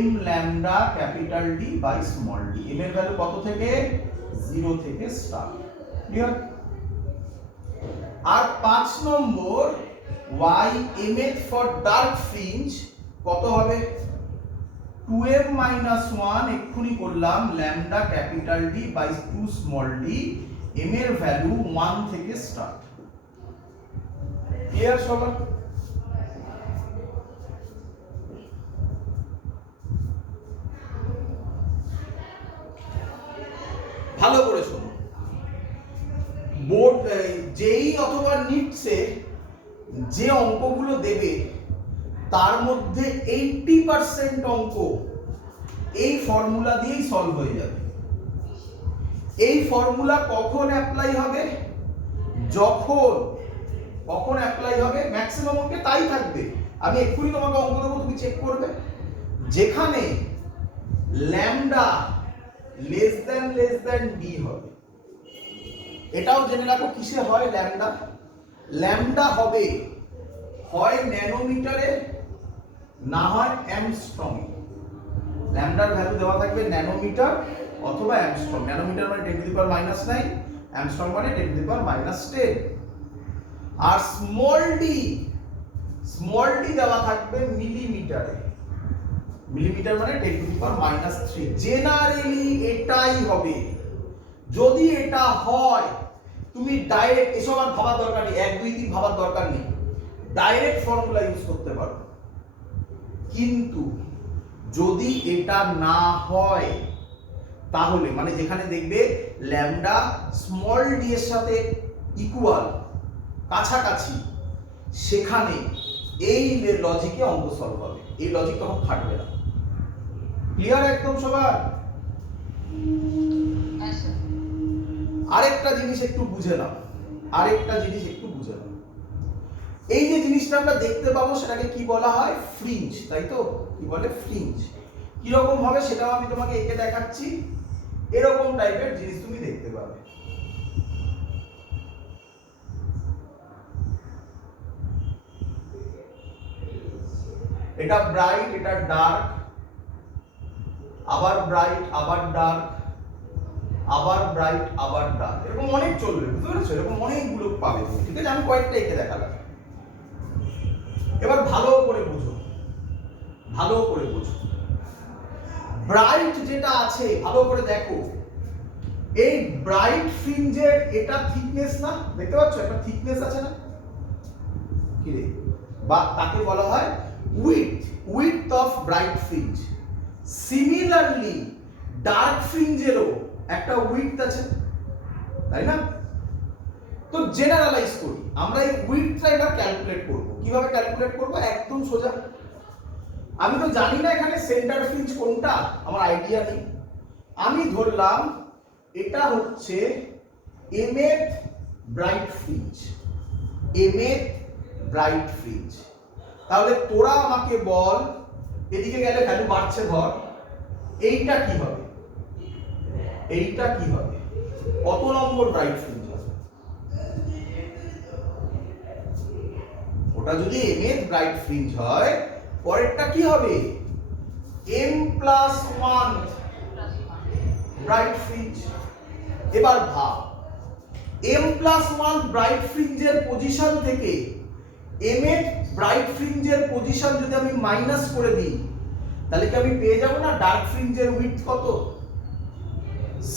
m lambda capital D by small d। m এর ভ্যালু কত থেকে? 0 থেকে স্টার্ট। ক্লিয়ার? আর 5 number y mth for dark fringe কত হবে? 2m - 1 এক্ষুনি করলাম lambda capital D by 2 small d। m এর ভ্যালু 1 থেকে স্টার্ট। ক্লিয়ার সবার? ভালো করে শোনো। বোর্ড যেই অথবা নিটসে যে অঙ্কগুলো দেবে তার মধ্যে 80% অঙ্ক এই ফর্মুলা দিয়েই সলভ হয়ে যাবে। এই ফর্মুলা কখন অ্যাপ্লাই হবে? কখন অ্যাপ্লাই হবে? ম্যাক্সিমাম অঙ্কে তাই থাকবে। আমি এক্ষুনি তোমাকে অঙ্ক দেবো, তুমি চেক করবে। যেখানে ল্যামডা লেস দ্যান ডি হবে। এটাও জেনে রাখো কিসে হয় ল্যামডা। ল্যামডা হবে হয় ন্যানোমিটারে, না হয় অ্যাংস্ট্রম। ল্যামডার ভ্যালু দেওয়া থাকবে ন্যানোমিটার অথবা অ্যাংস্ট্রম। ন্যানোমিটার মানে 10⁻⁹, অ্যাংস্ট্রম মানে 10⁻10। আর স্মল ডি দেওয়া থাকবে মিলিমিটারে। মিলিমিটার মানে 10⁻³ জেনারেলি এটাই হবে। যদি এটা হয় তুমি ডাইরেক্ট, এসব আর ভাবার দরকার নেই, 1 2 3 ভাবার দরকার নেই, ডাইরেক্ট ফর্মুলা ইউজ করতে পারো। কিন্তু যদি এটা না হয় তাহলে মানে যেখানে দেখবে ল্যামডা স্মল ডি এর সাথে ইকুয়াল, কাছাকাছি, সেখানে এই লজিকে অঙ্ক সলভ হবে। এই লজিক তখন খাটবে না। ক্লিয়ার একদম সবার? আরেকটা জিনিস একটু বুঝে নাও, এই যে জিনিসটা আমরা দেখতে পাবো সেটাকে কি বলা হয়? ফ্রিঞ্জ, তাই তো? কি বলে? ফ্রিঞ্জ। কি রকম হবে সেটাও আমি তোমাকে এঁকে দেখাচ্ছি। এরকম টাইপের জিনিস তুমি দেখতে পাবে। এটা ব্রাইট, এটা ডার্ক, আবার ব্রাইট, আবার ডার্ক, আবার ব্রাইট, আবার ডার্ক, এরকম অনেক চলবে। বুঝতে পেরেছো? এরকম অনেকগুলো পাবে তুমি। ঠিক আছে, আমি কয়েকটা এঁকে দেখালাম। এবার ভালো করে বুঝো। ব্রাইট যেটা আছে ভালো করে দেখো। এই ব্রাইট ফ্রিঞ্জের এটা থিকনেস না, দেখতে পাচ্ছ? একটা থিকনেস আছে না? কি রে? বা তাকে বলা হয় width of bright fringe. Similarly dark ফ্রিঞ্জেরও একটা উইডথ আছে, তাই না? তো জেনারেলাইজ করি আমরা, এই উইডথটা এবার ক্যালকুলেট করব। কিভাবে ক্যালকুলেট করব? একদম সোজা। আমি তো জানি না এখানে সেন্টার ফ্রিঞ্জ কোনটা, আমার আইডিয়া নেই। আমি ধরলাম এটা হচ্ছে mth bright fringe, mth bright fringe. তাহলে তোরা আমাকে বল, এদিকে গেলে ভ্যালু বাড়ছে ধর, এইটা কি হবে? এইটা কি হবে? কত নম্বর ব্রাইট ফ্রিঞ্জ হবে? ওটা যদি mth ব্রাইট ফ্রিঞ্জ হয়, পরেরটা কি হবে? m+1 bright fringe. এবার ভাব, m+1 ব্রাইট ফ্রিঞ্জের পজিশন থেকে mth ব্রাইট ফ্রিঞ্জের পজিশন যদি আমি মাইনাস করে দিই, তাহলে কি আমি পেয়ে যাব না ডার্ক ফ্রিঞ্জের উইডথ কত?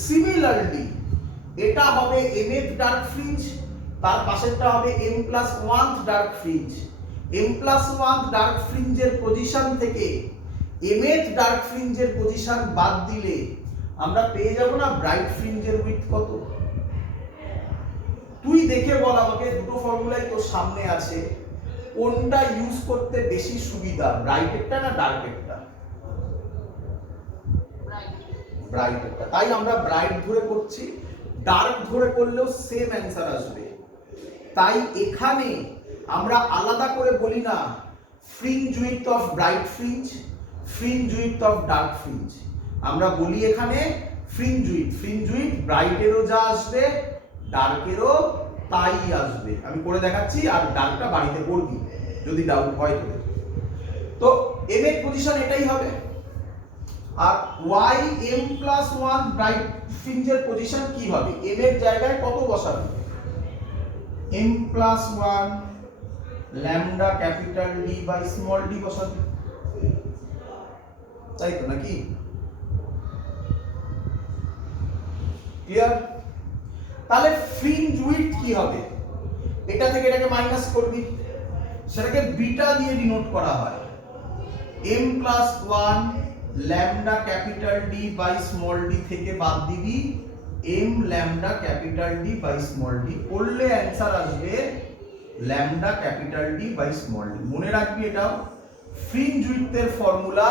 সিমিলারলি এটা হবে mth ডার্ক ফ্রিঞ্জ, তার পাশেরটা হবে m+1 dark fringe. m+1 dark ফ্রিঞ্জের পজিশন থেকে mth ডার্ক ফ্রিঞ্জের পজিশন বাদ দিলে আমরা পেয়ে যাব না ব্রাইট ফ্রিঞ্জের উইডথ কত? তুই দেখে বল আমাকে, দুটো ফর্মুলাই তোর সামনে আছে, কোনটা ইউজ করতে বেশি সুবিধা, ব্রাইটেরটা না ডার্কেরটা? ব্রাইটেরটা। তাই আমরা ব্রাইট ধরে করছি, ডার্ক ধরে করলেও সেম অ্যান্সার আসবে। তাই এখানে আমরা আলাদা করে বলি না fringe width of bright fringe, fringe width of dark fringe. আমরা বলি এখানে ফ্রিঞ্জ উইডথ। ফ্রিঞ্জ উইডথ ব্রাইটেরও যা আসবে ডার্কেরও তাই আসবে। আমি করে দেখাচ্ছি, আর ডার্কটা বাড়িতে করবি যদি ডাউট হয় তোদের। তো m এর পজিশন এটাই হবে, আর y m+1 ব্রাইট ফ্রিঞ্জের পজিশন কি হবে? m এর জায়গায় কত বসাবে? m+1 lambda capital D by small d বসাবে, তাই তো নাকি? ক্লিয়ার? তাহলে ফ্রিঞ্জ উইডথ কি হবে? এটা থেকে এটাকে মাইনাস করবি, সেটাকে বিটা দিয়ে ডিনোট করা হয়। m+1 lambda capital D by small d থেকে বাদ দিবি m lambda capital D by small d, করলে অ্যান্সার আসবে lambda capital D by small d। মনে রাখবি এটা ফ্রিঞ্জ উইডথের formula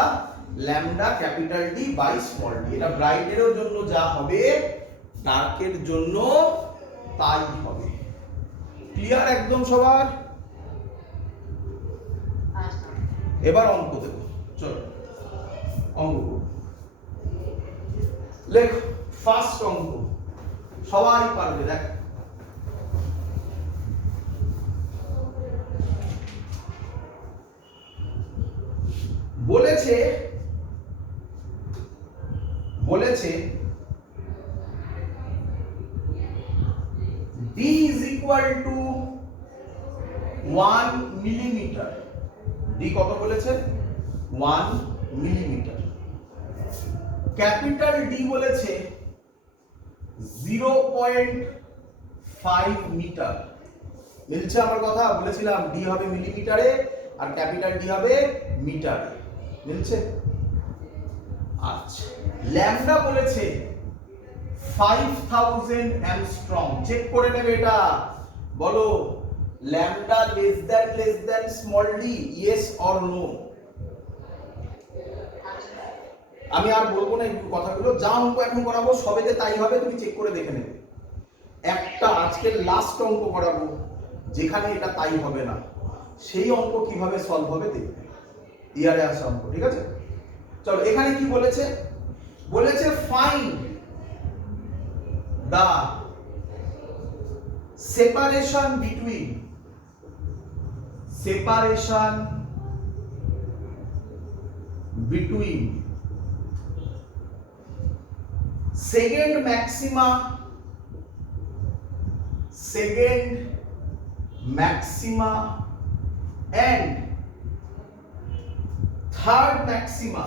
lambda capital D by small d। এটা ব্রাইটের জন্য যা হবে ডার্কের জন্য তাই হবে। ক্লিয়ার একদম সবার? এবার অঙ্ক দেব, চলো অঙ্ক লেখ। ফার্স্ট অঙ্ক সবাই পারবে, দেখ। বলেছে D is equal to 1 millimetre. D কত বলেছে? 1 মিলিমিটার। ক্যাপিটাল D বলেছে 0.5 মিটার। মিলছে আমার কথা? বলেছিলাম D হবে মিলিমিটারে আর ক্যাপিটাল D হবে মিটারে। মিলছে? আচ্ছা, ল্যামডা বলেছে 5000 অ্যাংস্ট্রম। চেক করে নেবে এটা। বলো lambda less than small d, yes or no? আমি আর বলবো না এই কথাগুলো, যা অঙ্ক এখন করাবো সবেতে তাই হবে, তুমি চেক করে দেখে নেবে। একটা আজকের লাস্ট অঙ্ক করাবো যেখানে এটা তাই হবে না, সেই অঙ্ক কিভাবে সলভ হবে দেখবে, ইয়ারে আসা অঙ্ক, ঠিক আছে? চলো এখানে কি বলেছে? বলেছে find the separation between second maxima and third maxima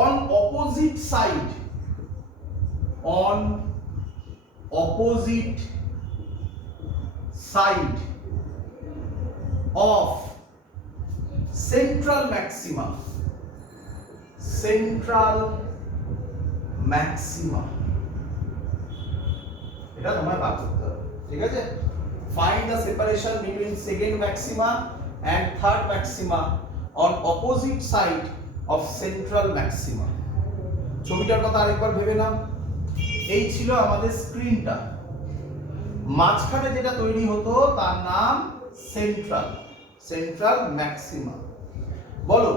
on opposite side of central maxima এটা তোমায় বার করতে হবে, ঠিক আছে? Find the separation between second maxima and third maxima on opposite side of central maxima. ছবিটার কথা আরেকবার ভেবে নাও। এই ছিল আমাদের স্ক্রিনটা, মাঝখানে যেটা তৈরি হতো তার নাম সেন্ট্রাল ম্যাক্সিমা। বলো,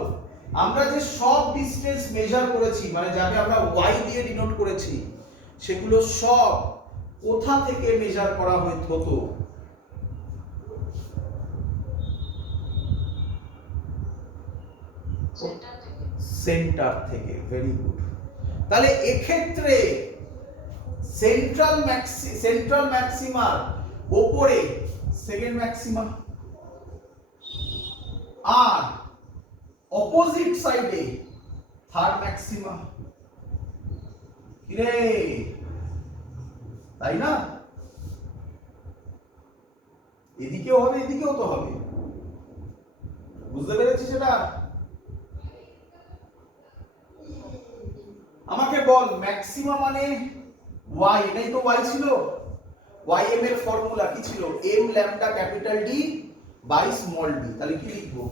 আমরা যে সব ডিসটেন্স মেজার করেছি, মানে যাকে আমরা y দিয়ে ডিনোট করেছি, সেগুলো সব কোথা থেকে মেজার করা হতো? সেন্টার থেকে। Very good. তাহলে এক্ষেত্রে সেন্ট্রাল ম্যাক্সিমার উপরে সেকেন্ড ম্যাক্সিমা, আর অপোজিট সাইডে থার্ড ম্যাক্সিমা। কিরে, তাই না? এদিকেও হবে, এদিকেও তো হবে। বুঝতে পেরেছিস সেটা? আমাকে বল, ম্যাক্সিমা মানে y, এটাই তো y ছিল। ym এর ফর্মুলা কি ছিল? m lambda capital D by small d। তাহলে কি লিখবো?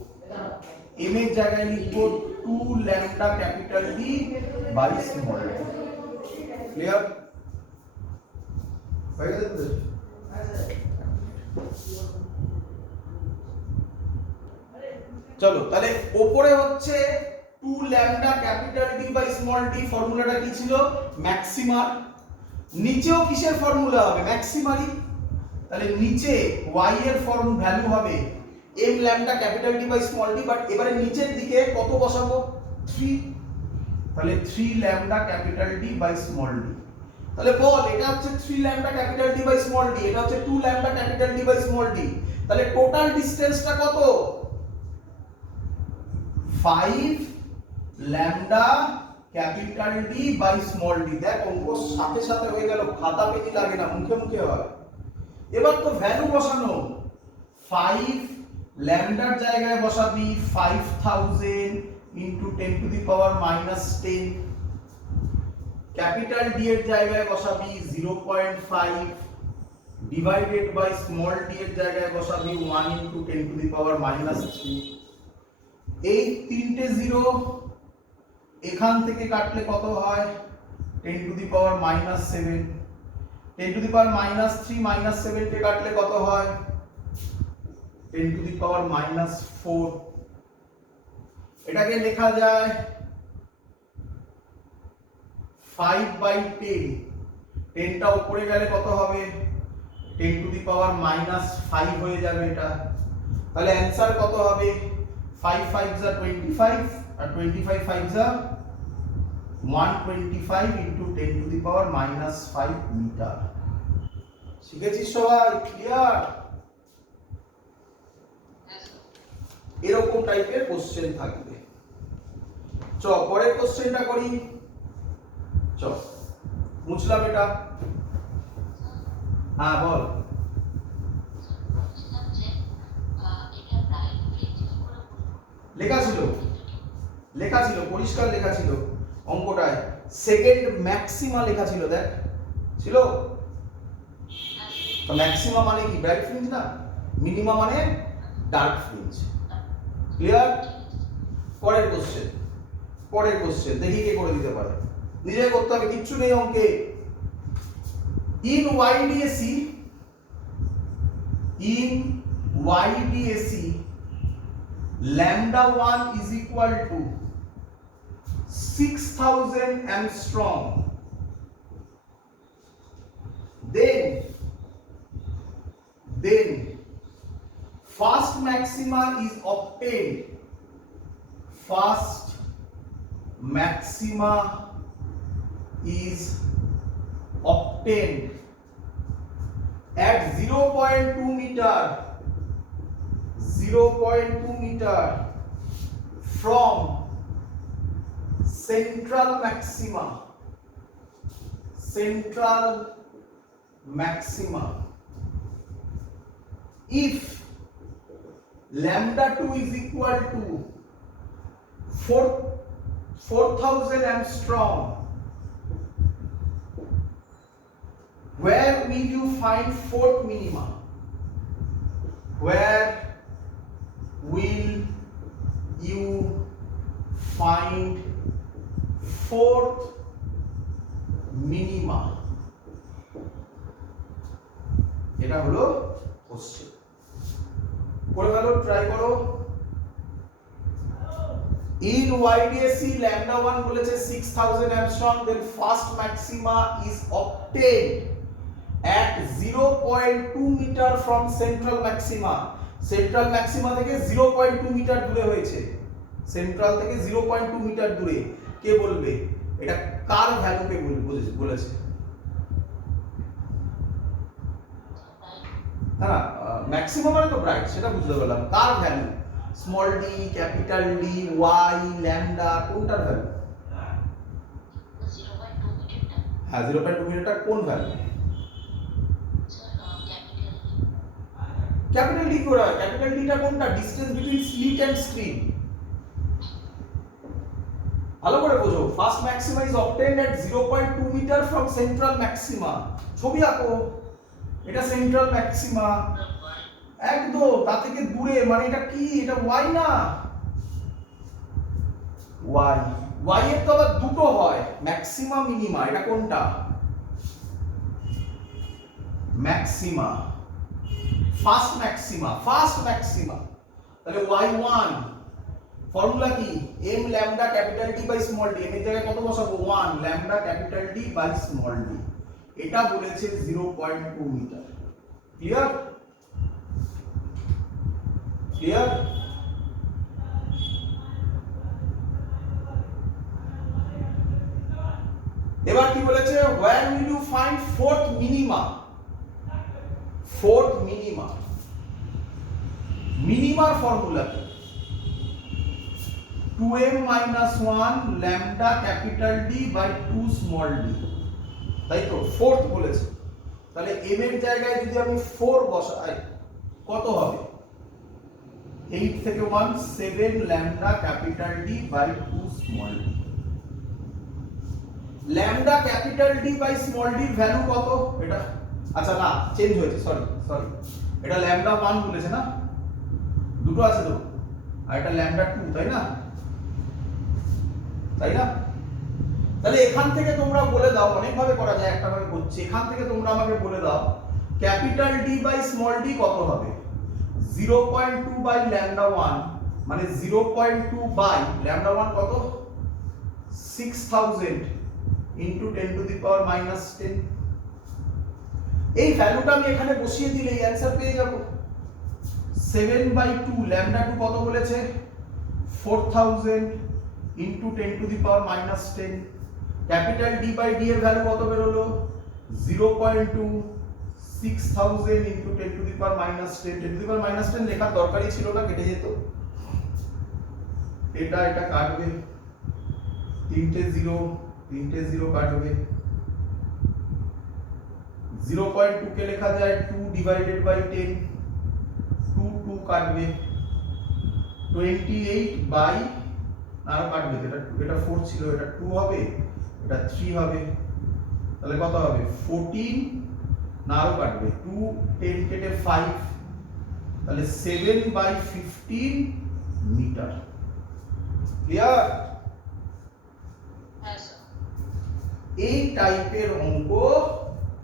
m এর জায়গায় লিখবো 2 lambda capital D by small d। Clear হয়ে গেছে তো? চলো, তাহলে উপরে হচ্ছে 2 lambda capital D by small d, ফর্মুলাটা কি ছিল? ম্যাক্সিমার। নিচেও কিসের ফর্মুলা হবে? ম্যাক্সিমারই। তাহলে নিচে y এর ফর্ম ভ্যালু হবে m lambda capital D by small d, but এবারে নিচের দিকে কত বসাবো? 3। তাহলে 3 lambda capital D by small d। তাহলে বল, এটা হচ্ছে 3 lambda capital D by small d, এটা হচ্ছে 2 lambda capital D by small d। তাহলে টোটাল ডিসটেন্সটা কত? 5 lambda capital D by small d। দেখ, অঙ্ক সাথে সাথে হয়ে গেল, খাতা পেনি লাগে না, মুখে মুখে হয়। এবার তো ভ্যালু বসানো। 5 ল্যামডার জায়গায় বসাবি 5000 into 10 to the power -10। Capital D এর জায়গায় বসাবি 0.5 ডিভাইডেড বাই স্মল d এর জায়গায় বসাবি 1 ইনটু 10 টু দি পাওয়ার -3। এই তিনটে জিরো এখান থেকে কাটলে কত হয়? 10 to the power -7। 10 to the পাওয়ার -3 -7 কে কাটলে কত হয়? 10 টু দি পাওয়ার -4। এটাকে লেখা যায় 5/10। 10টা উপরে গেলে কত হবে? 10 টু দি পাওয়ার -5 হয়ে যাবে এটা। তাহলে অ্যানসার কত হবে? 5 5 যা 25, আর 25 5 যা 125 into 10 to the power -5 metre. শিখেছিস সবাই? ক্লিয়ার? এরকম টাইপের কোশ্চেন থাকবে। চ পরের কোশ্চেনটা করি। চ মুছলাম এটা। হ্যাঁ বল। লেখা ছিল পরিষ্কার লেখা ছিল অঙ্কটায়, সেকেন্ড ম্যাক্সিমা লেখা ছিল। দেখ, ছিল তো। ম্যাক্সিমা মানে কি? ব্রাইট ফ্রিঞ্জ না, মিনিমা মানে ডার্ক ফ্রিঞ্জ। ক্লিয়ার? পরের কোশ্চেন দেখি কে করে দিতে পারে। নিজে করতে হবে, কিচ্ছু নেই অঙ্কে। In YDAC lambda 1 is equal to 6000 angstrom. Then first maxima is obtained. First maxima is obtained at 0.2 meter from central maxima. If lambda 2 is equal to 4000 angstrom, where will you find fourth minima? Where will you find fourth minima. এটা হলো question. করে গেল, try করো। In YDSC lambda 1 বলেছে 6000 Armstrong, then fast maxima is obtained at 0.2 meter from central maxima. Central maxima থেকে 0.2 metre দূরে হয়েছে, central থেকে 0.2 মিটার দূরে। কে বলবে এটা কার ভ্যালুকে বলেছে? না, ম্যাক্সিমাম মানে তো ব্রাইট, সেটা বুঝতে পারলাম। কার value? Small D, capital D, Y, lambda, কোনটার ভ্যালু? 0.2 মিটারটা হ্যাঁ, 0.2 মিটারটা কোন ভ্যালু? ক্যাপিটাল ডি কোরা, ক্যাপিটাল ডিটা কোনটা? Distance between slit and screen. ভালো করে বোঝো। First maxima is obtained at 0.2 metre from central maxima. ছবি আঁকো, এটা সেন্ট্রাল ম্যাক্সিমা একদম, তার থেকে দূরে, মানে এটা কি? এটা ওয়াই না, ওয়াই। ওয়াই এর তো আবার দুটো হয়, ম্যাক্সিমা মিনিমা। এটা কোনটা? Maxima, first maxima, first maxima. তাহলে y1 ফর্মুলা কি? m lambda capital D by small d। m এর জায়গায় কত বসাবো? 1 lambda capital D by small d। এটা বলেছে 0.2 মিটার। ক্লিয়ার? ক্লিয়ার? এবার কি বলেছে? where will you find fourth minima? fourth minima, মিনিমার ফর্মুলা কি? 2m minus 1 lambda capital D by 2 small d, তাই তো? ফোর্থ বলেছে। তাহলে m এর জায়গায় যদি আমি 4 বসাই কত হবে? 8 থেকে 1 7 lambda capital D by 2 small d। lambda capital D by small d value কত? এটা আচ্ছা না, চেঞ্জ হয়েছে, সরি সরি, এটা ল্যামডা 1 বলেছে না, দুটো আছে তো, আর এটা ল্যামডা 2, তাই না? তাই না? তাহলে এখান থেকে তোমরা বলে দাও, অনেক ভাবে করা যায়, একটা ভাবে করছি। এখান থেকে তোমরা আমাকে বলে দাও capital D by small d কত হবে? 0.2 বাই ল্যামডা 1 মানে 0.2 বাই ল্যামডা 1 কত? 6000 into 10 to the power minus 10। এই ভ্যালুটা আমি এখানে বসিয়ে দিলে এই অ্যানসার পেয়ে যাব। 7/2 ল্যামডা 2 কত বলেছে? 4000 into 10 to the power minus 10। Capital D by d এর ভ্যালু কত বের হলো? 0.2 6000 into 10 to the power minus 10। 10 to the power minus 10 লেখার দরকারই ছিল না, কেটে যেত। এটা কাটবে, তিনটে জিরো কাটবে। 0.2 কে লেখা যায় 2 ডিভাইডেড বাই 10, 2 কাটবে। 28 বাই, আরো কাটবে, এটা 4 ছিল, এটা 2 হবে, এটা 3 হবে, তাহলে কত হবে? 14, না আরো কাটবে, 2 10 কেটে 5, তাহলে 7/15 মিটার। ক্লিয়ার? হ্যাঁ স্যার। এই টাইপের অঙ্ক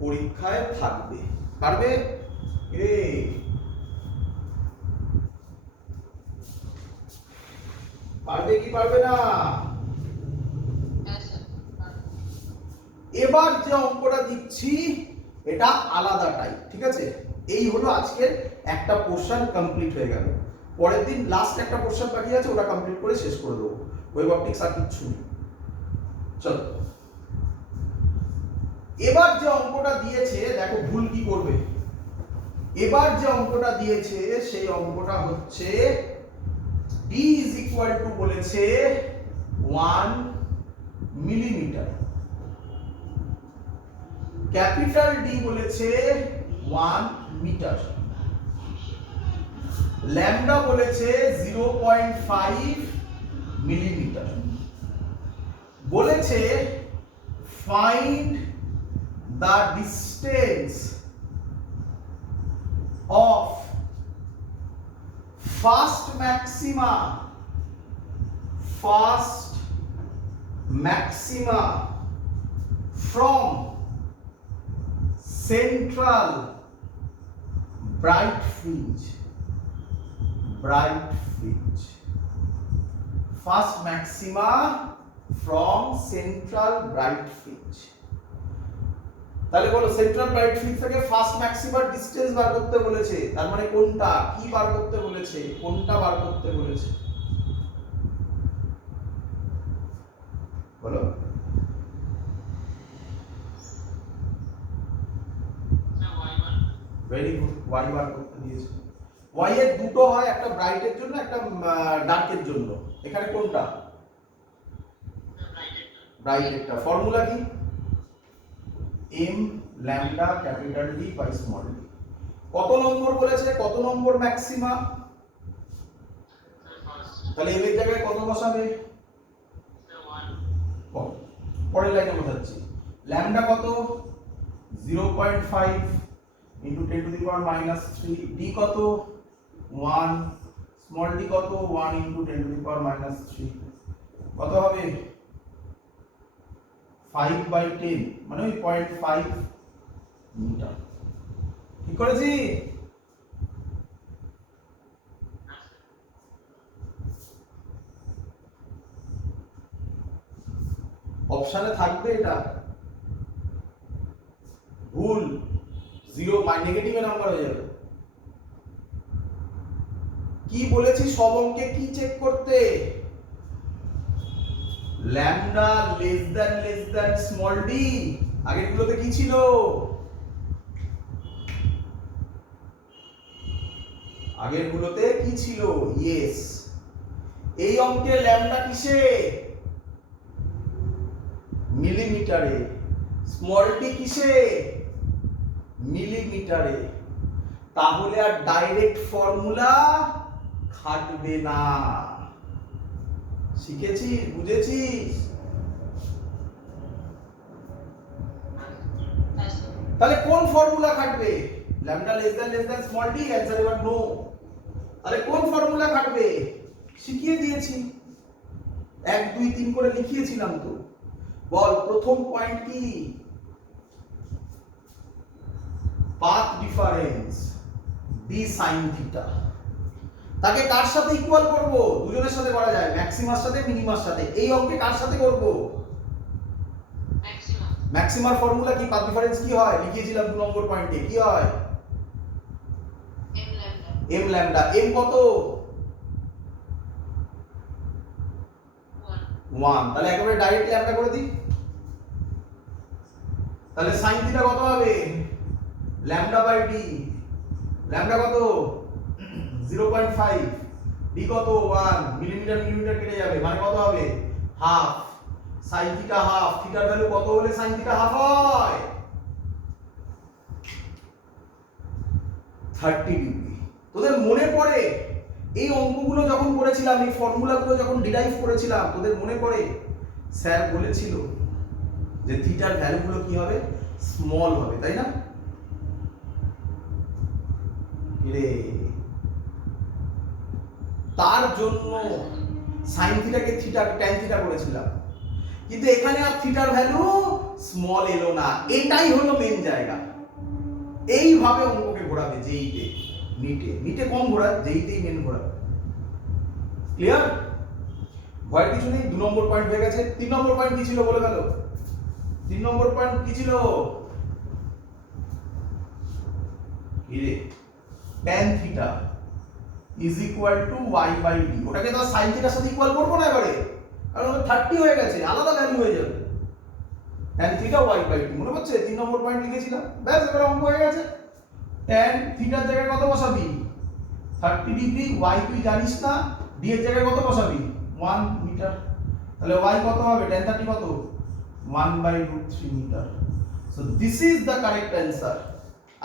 পরীক্ষায় থাকবে, পারবে? পারবে কি পারবে না? হ্যাঁ স্যার। এবার যে অঙ্কটা দিচ্ছি এটা আলাদা টাইপ, ঠিক আছে? এই হলো আজকের একটা পোরশন কমপ্লিট হয়ে গেল। পরের দিন লাস্ট একটা পোরশন বাকি আছে, ওটা কমপ্লিট করে শেষ করে দেবো। ওয়েব অপটিক্স আর কিচ্ছু নেই। চলো, এবার যে অঙ্কটা দিয়েছে দেখো ভুল কি করবে। এবার যে অঙ্কটা দিয়েছে সেই অঙ্কটা হচ্ছে d is equal to বলেছে 1 মিলিমিটার, ক্যাপিটাল D বলেছে 1 মিটার, ল্যামডা বলেছে 0.5 মিলিমিটার। বলেছে find the distance of first maxima first maxima from central bright fringe, bright fringe, first maxima from central bright fringe. তাহলে বলো সেন্ট্রাল ব্রাইট ফ্রিঞ্জ থেকে first ম্যাক্সিমার distance বার করতে বলেছে, তার মানে কোনটা, কি বার করতে বলেছে, কোনটা বার করতে বলেছে বলো। ভেরি গুড, ওয়াই বার করতে দিয়েছে। ওয়াই এর দুটো হয়, একটা ব্রাইটের জন্য একটা ডার্কের জন্য। এখানে কোনটা, ব্রাইটেরটা। ফর্মুলা কি, m lambda capital D by small d. কত নম্বর বলেছে, কত নম্বর ম্যাক্সিমা, তাহলে এম এর জায়গায় কত বসাবে, পরের লাইনে বোঝাচ্ছি। ল্যামডা কত, 0.5 into 10 to the power -3, D কত 1, স্মল ডি কত 1 ইনটু 10 টু দি পাওয়ার -3, কত হবে 5/10, মানে ওই 0.5 মিটার। ঠিক করেছি? অপশনে থাকবে এটা, ভুল 0 নেগেটিভ নাম্বার হয়ে যাবে। কি বলেছি, সব অঙ্কে কি চেক করতে, lambda less than small D. আগের গুলোতে কি ছিল, আগের গুলোতে কি ছিল, ইয়েস। এই অঙ্কে ল্যামডা কিসে, মিলিমিটারে, স্মল ডি কিসে, মিলিমিটারে। তাহলে আর ডাইরেক্ট ফর্মুলা খাটবে না। শিখেছিস, বুঝেছিস? তাহলে কোন ফর্মুলা খাটবে, lambda less than small D, answer এবার নো। তাহলে কোন ফর্মুলা খাটবে, শিখিয়ে দিয়েছি, 1 2 3 করে লিখিয়েছিলাম তো। বল প্রথম পয়েন্ট কি, path difference D sine theta. তাকে কার সাথে ইকুয়াল করব, দুজনের সাথে করা যায়, ম্যাক্সিমার সাথে মিনিমার সাথে। এই অঙ্কে কার সাথে করব, ম্যাক্সিমাম। ম্যাক্সিমার ফর্মুলা কি, পাথ ডিফারেন্স কি হয়, লিখিয়েছিলাম 2 নম্বর পয়েন্টে, কি হয়, m lambda. M lambda. M কত 1, তাহলে একেবারে ডাইরেক্ট ল্যামডা করে দিই। তাহলে sin থিটা কত হবে, ল্যামডা বাই ডি। ল্যামডা কত 0.5, ডি কত 1, মিলিমিটার মিলিমিটার কেটে যাবে, মানে কত হবে হাফ। sin থিটা হাফ, থিটার ভ্যালু কত হলে sin থিটা হাফ হয়, 30 ডিগ্রি। তোদের মনে পড়ে এই অঙ্কগুলো যখন করেছিলাম, এই ফর্মুলাগুলো যখন ডিরাইভ করেছিলাম, তোদের মনে পড়ে স্যার বলেছিল যে থিটার ভ্যালুগুলো কি হবে, স্মল হবে, তাই না? রে তার জন্য sin থিটাকে থিটা tan থিটা করেছিলাম, কিন্তু এখানে আর থিটার ভ্যালু স্মল এলো না। এটাই হলো মেন জায়গা। এইভাবে অঙ্ককে ঘোরাবে জেইতে, নিটে কম ঘোরায়, জেইতেই মেন ঘোরাবে। ক্লিয়ার? ভয়ের কিছু নেই। 2 নম্বর পয়েন্ট হয়ে গেছে। 3 নম্বর পয়েন্ট কি ছিল বলে গেল, 3 নম্বর পয়েন্ট কি ছিল, কি রে, tan theta is equal to y by d। ওটাকে তো sin থিটার সাথে ইকুয়াল করব না এবারে, কারণ ওটা 30 হয়ে গেছে, আলাদা ভ্যালু হয়ে যাবে। tan theta y by d মনে হচ্ছে 3 নম্বর পয়েন্ট লিখেছিলাম, ব্যাস এবারে অঙ্ক হয়ে গেছে। tan থিটার জায়গায় কত বসাবি, 30 ডিগ্রি, y তুই জানিস না, d এর জায়গায় কত বসাবি 1 মিটার। তাহলে y কত হবে, tan 30 কত 1/√3 metre. So this is the correct answer.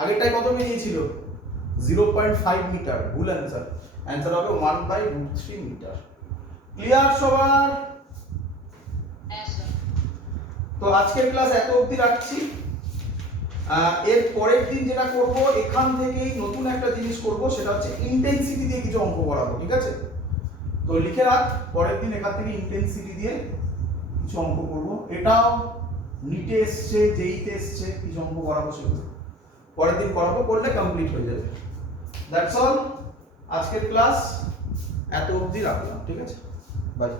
আগেরটাই কত বেরিয়েছিল, 0.5 মিটার, ভুল অ্যানসার। অ্যানসার হবে 1/√3 মিটার। ক্লিয়ার সবার? তো আজকের ক্লাস এত অবধি রাখছি। এর পরের দিন যেটা করব, এখান থেকেই নতুন একটা জিনিস করব, সেটা হচ্ছে ইন্টেন্সিটি দিয়ে কিছু অঙ্ক করাবো, ঠিক আছে? তো লিখে রাখ, পরের দিন এখান থেকে ইন্টেন্সিটি দিয়ে কিছু অঙ্ক করবো। এটাও নিটে এসছে, জেইতে এসছে, কিছু অঙ্ক করাবো, সেগুলো পরের দিন করাবো, করলে কমপ্লিট হয়ে যাবে। দ্যাটস অল, আজকের ক্লাস এত অবধি রাখলাম, ঠিক আছে, বাই।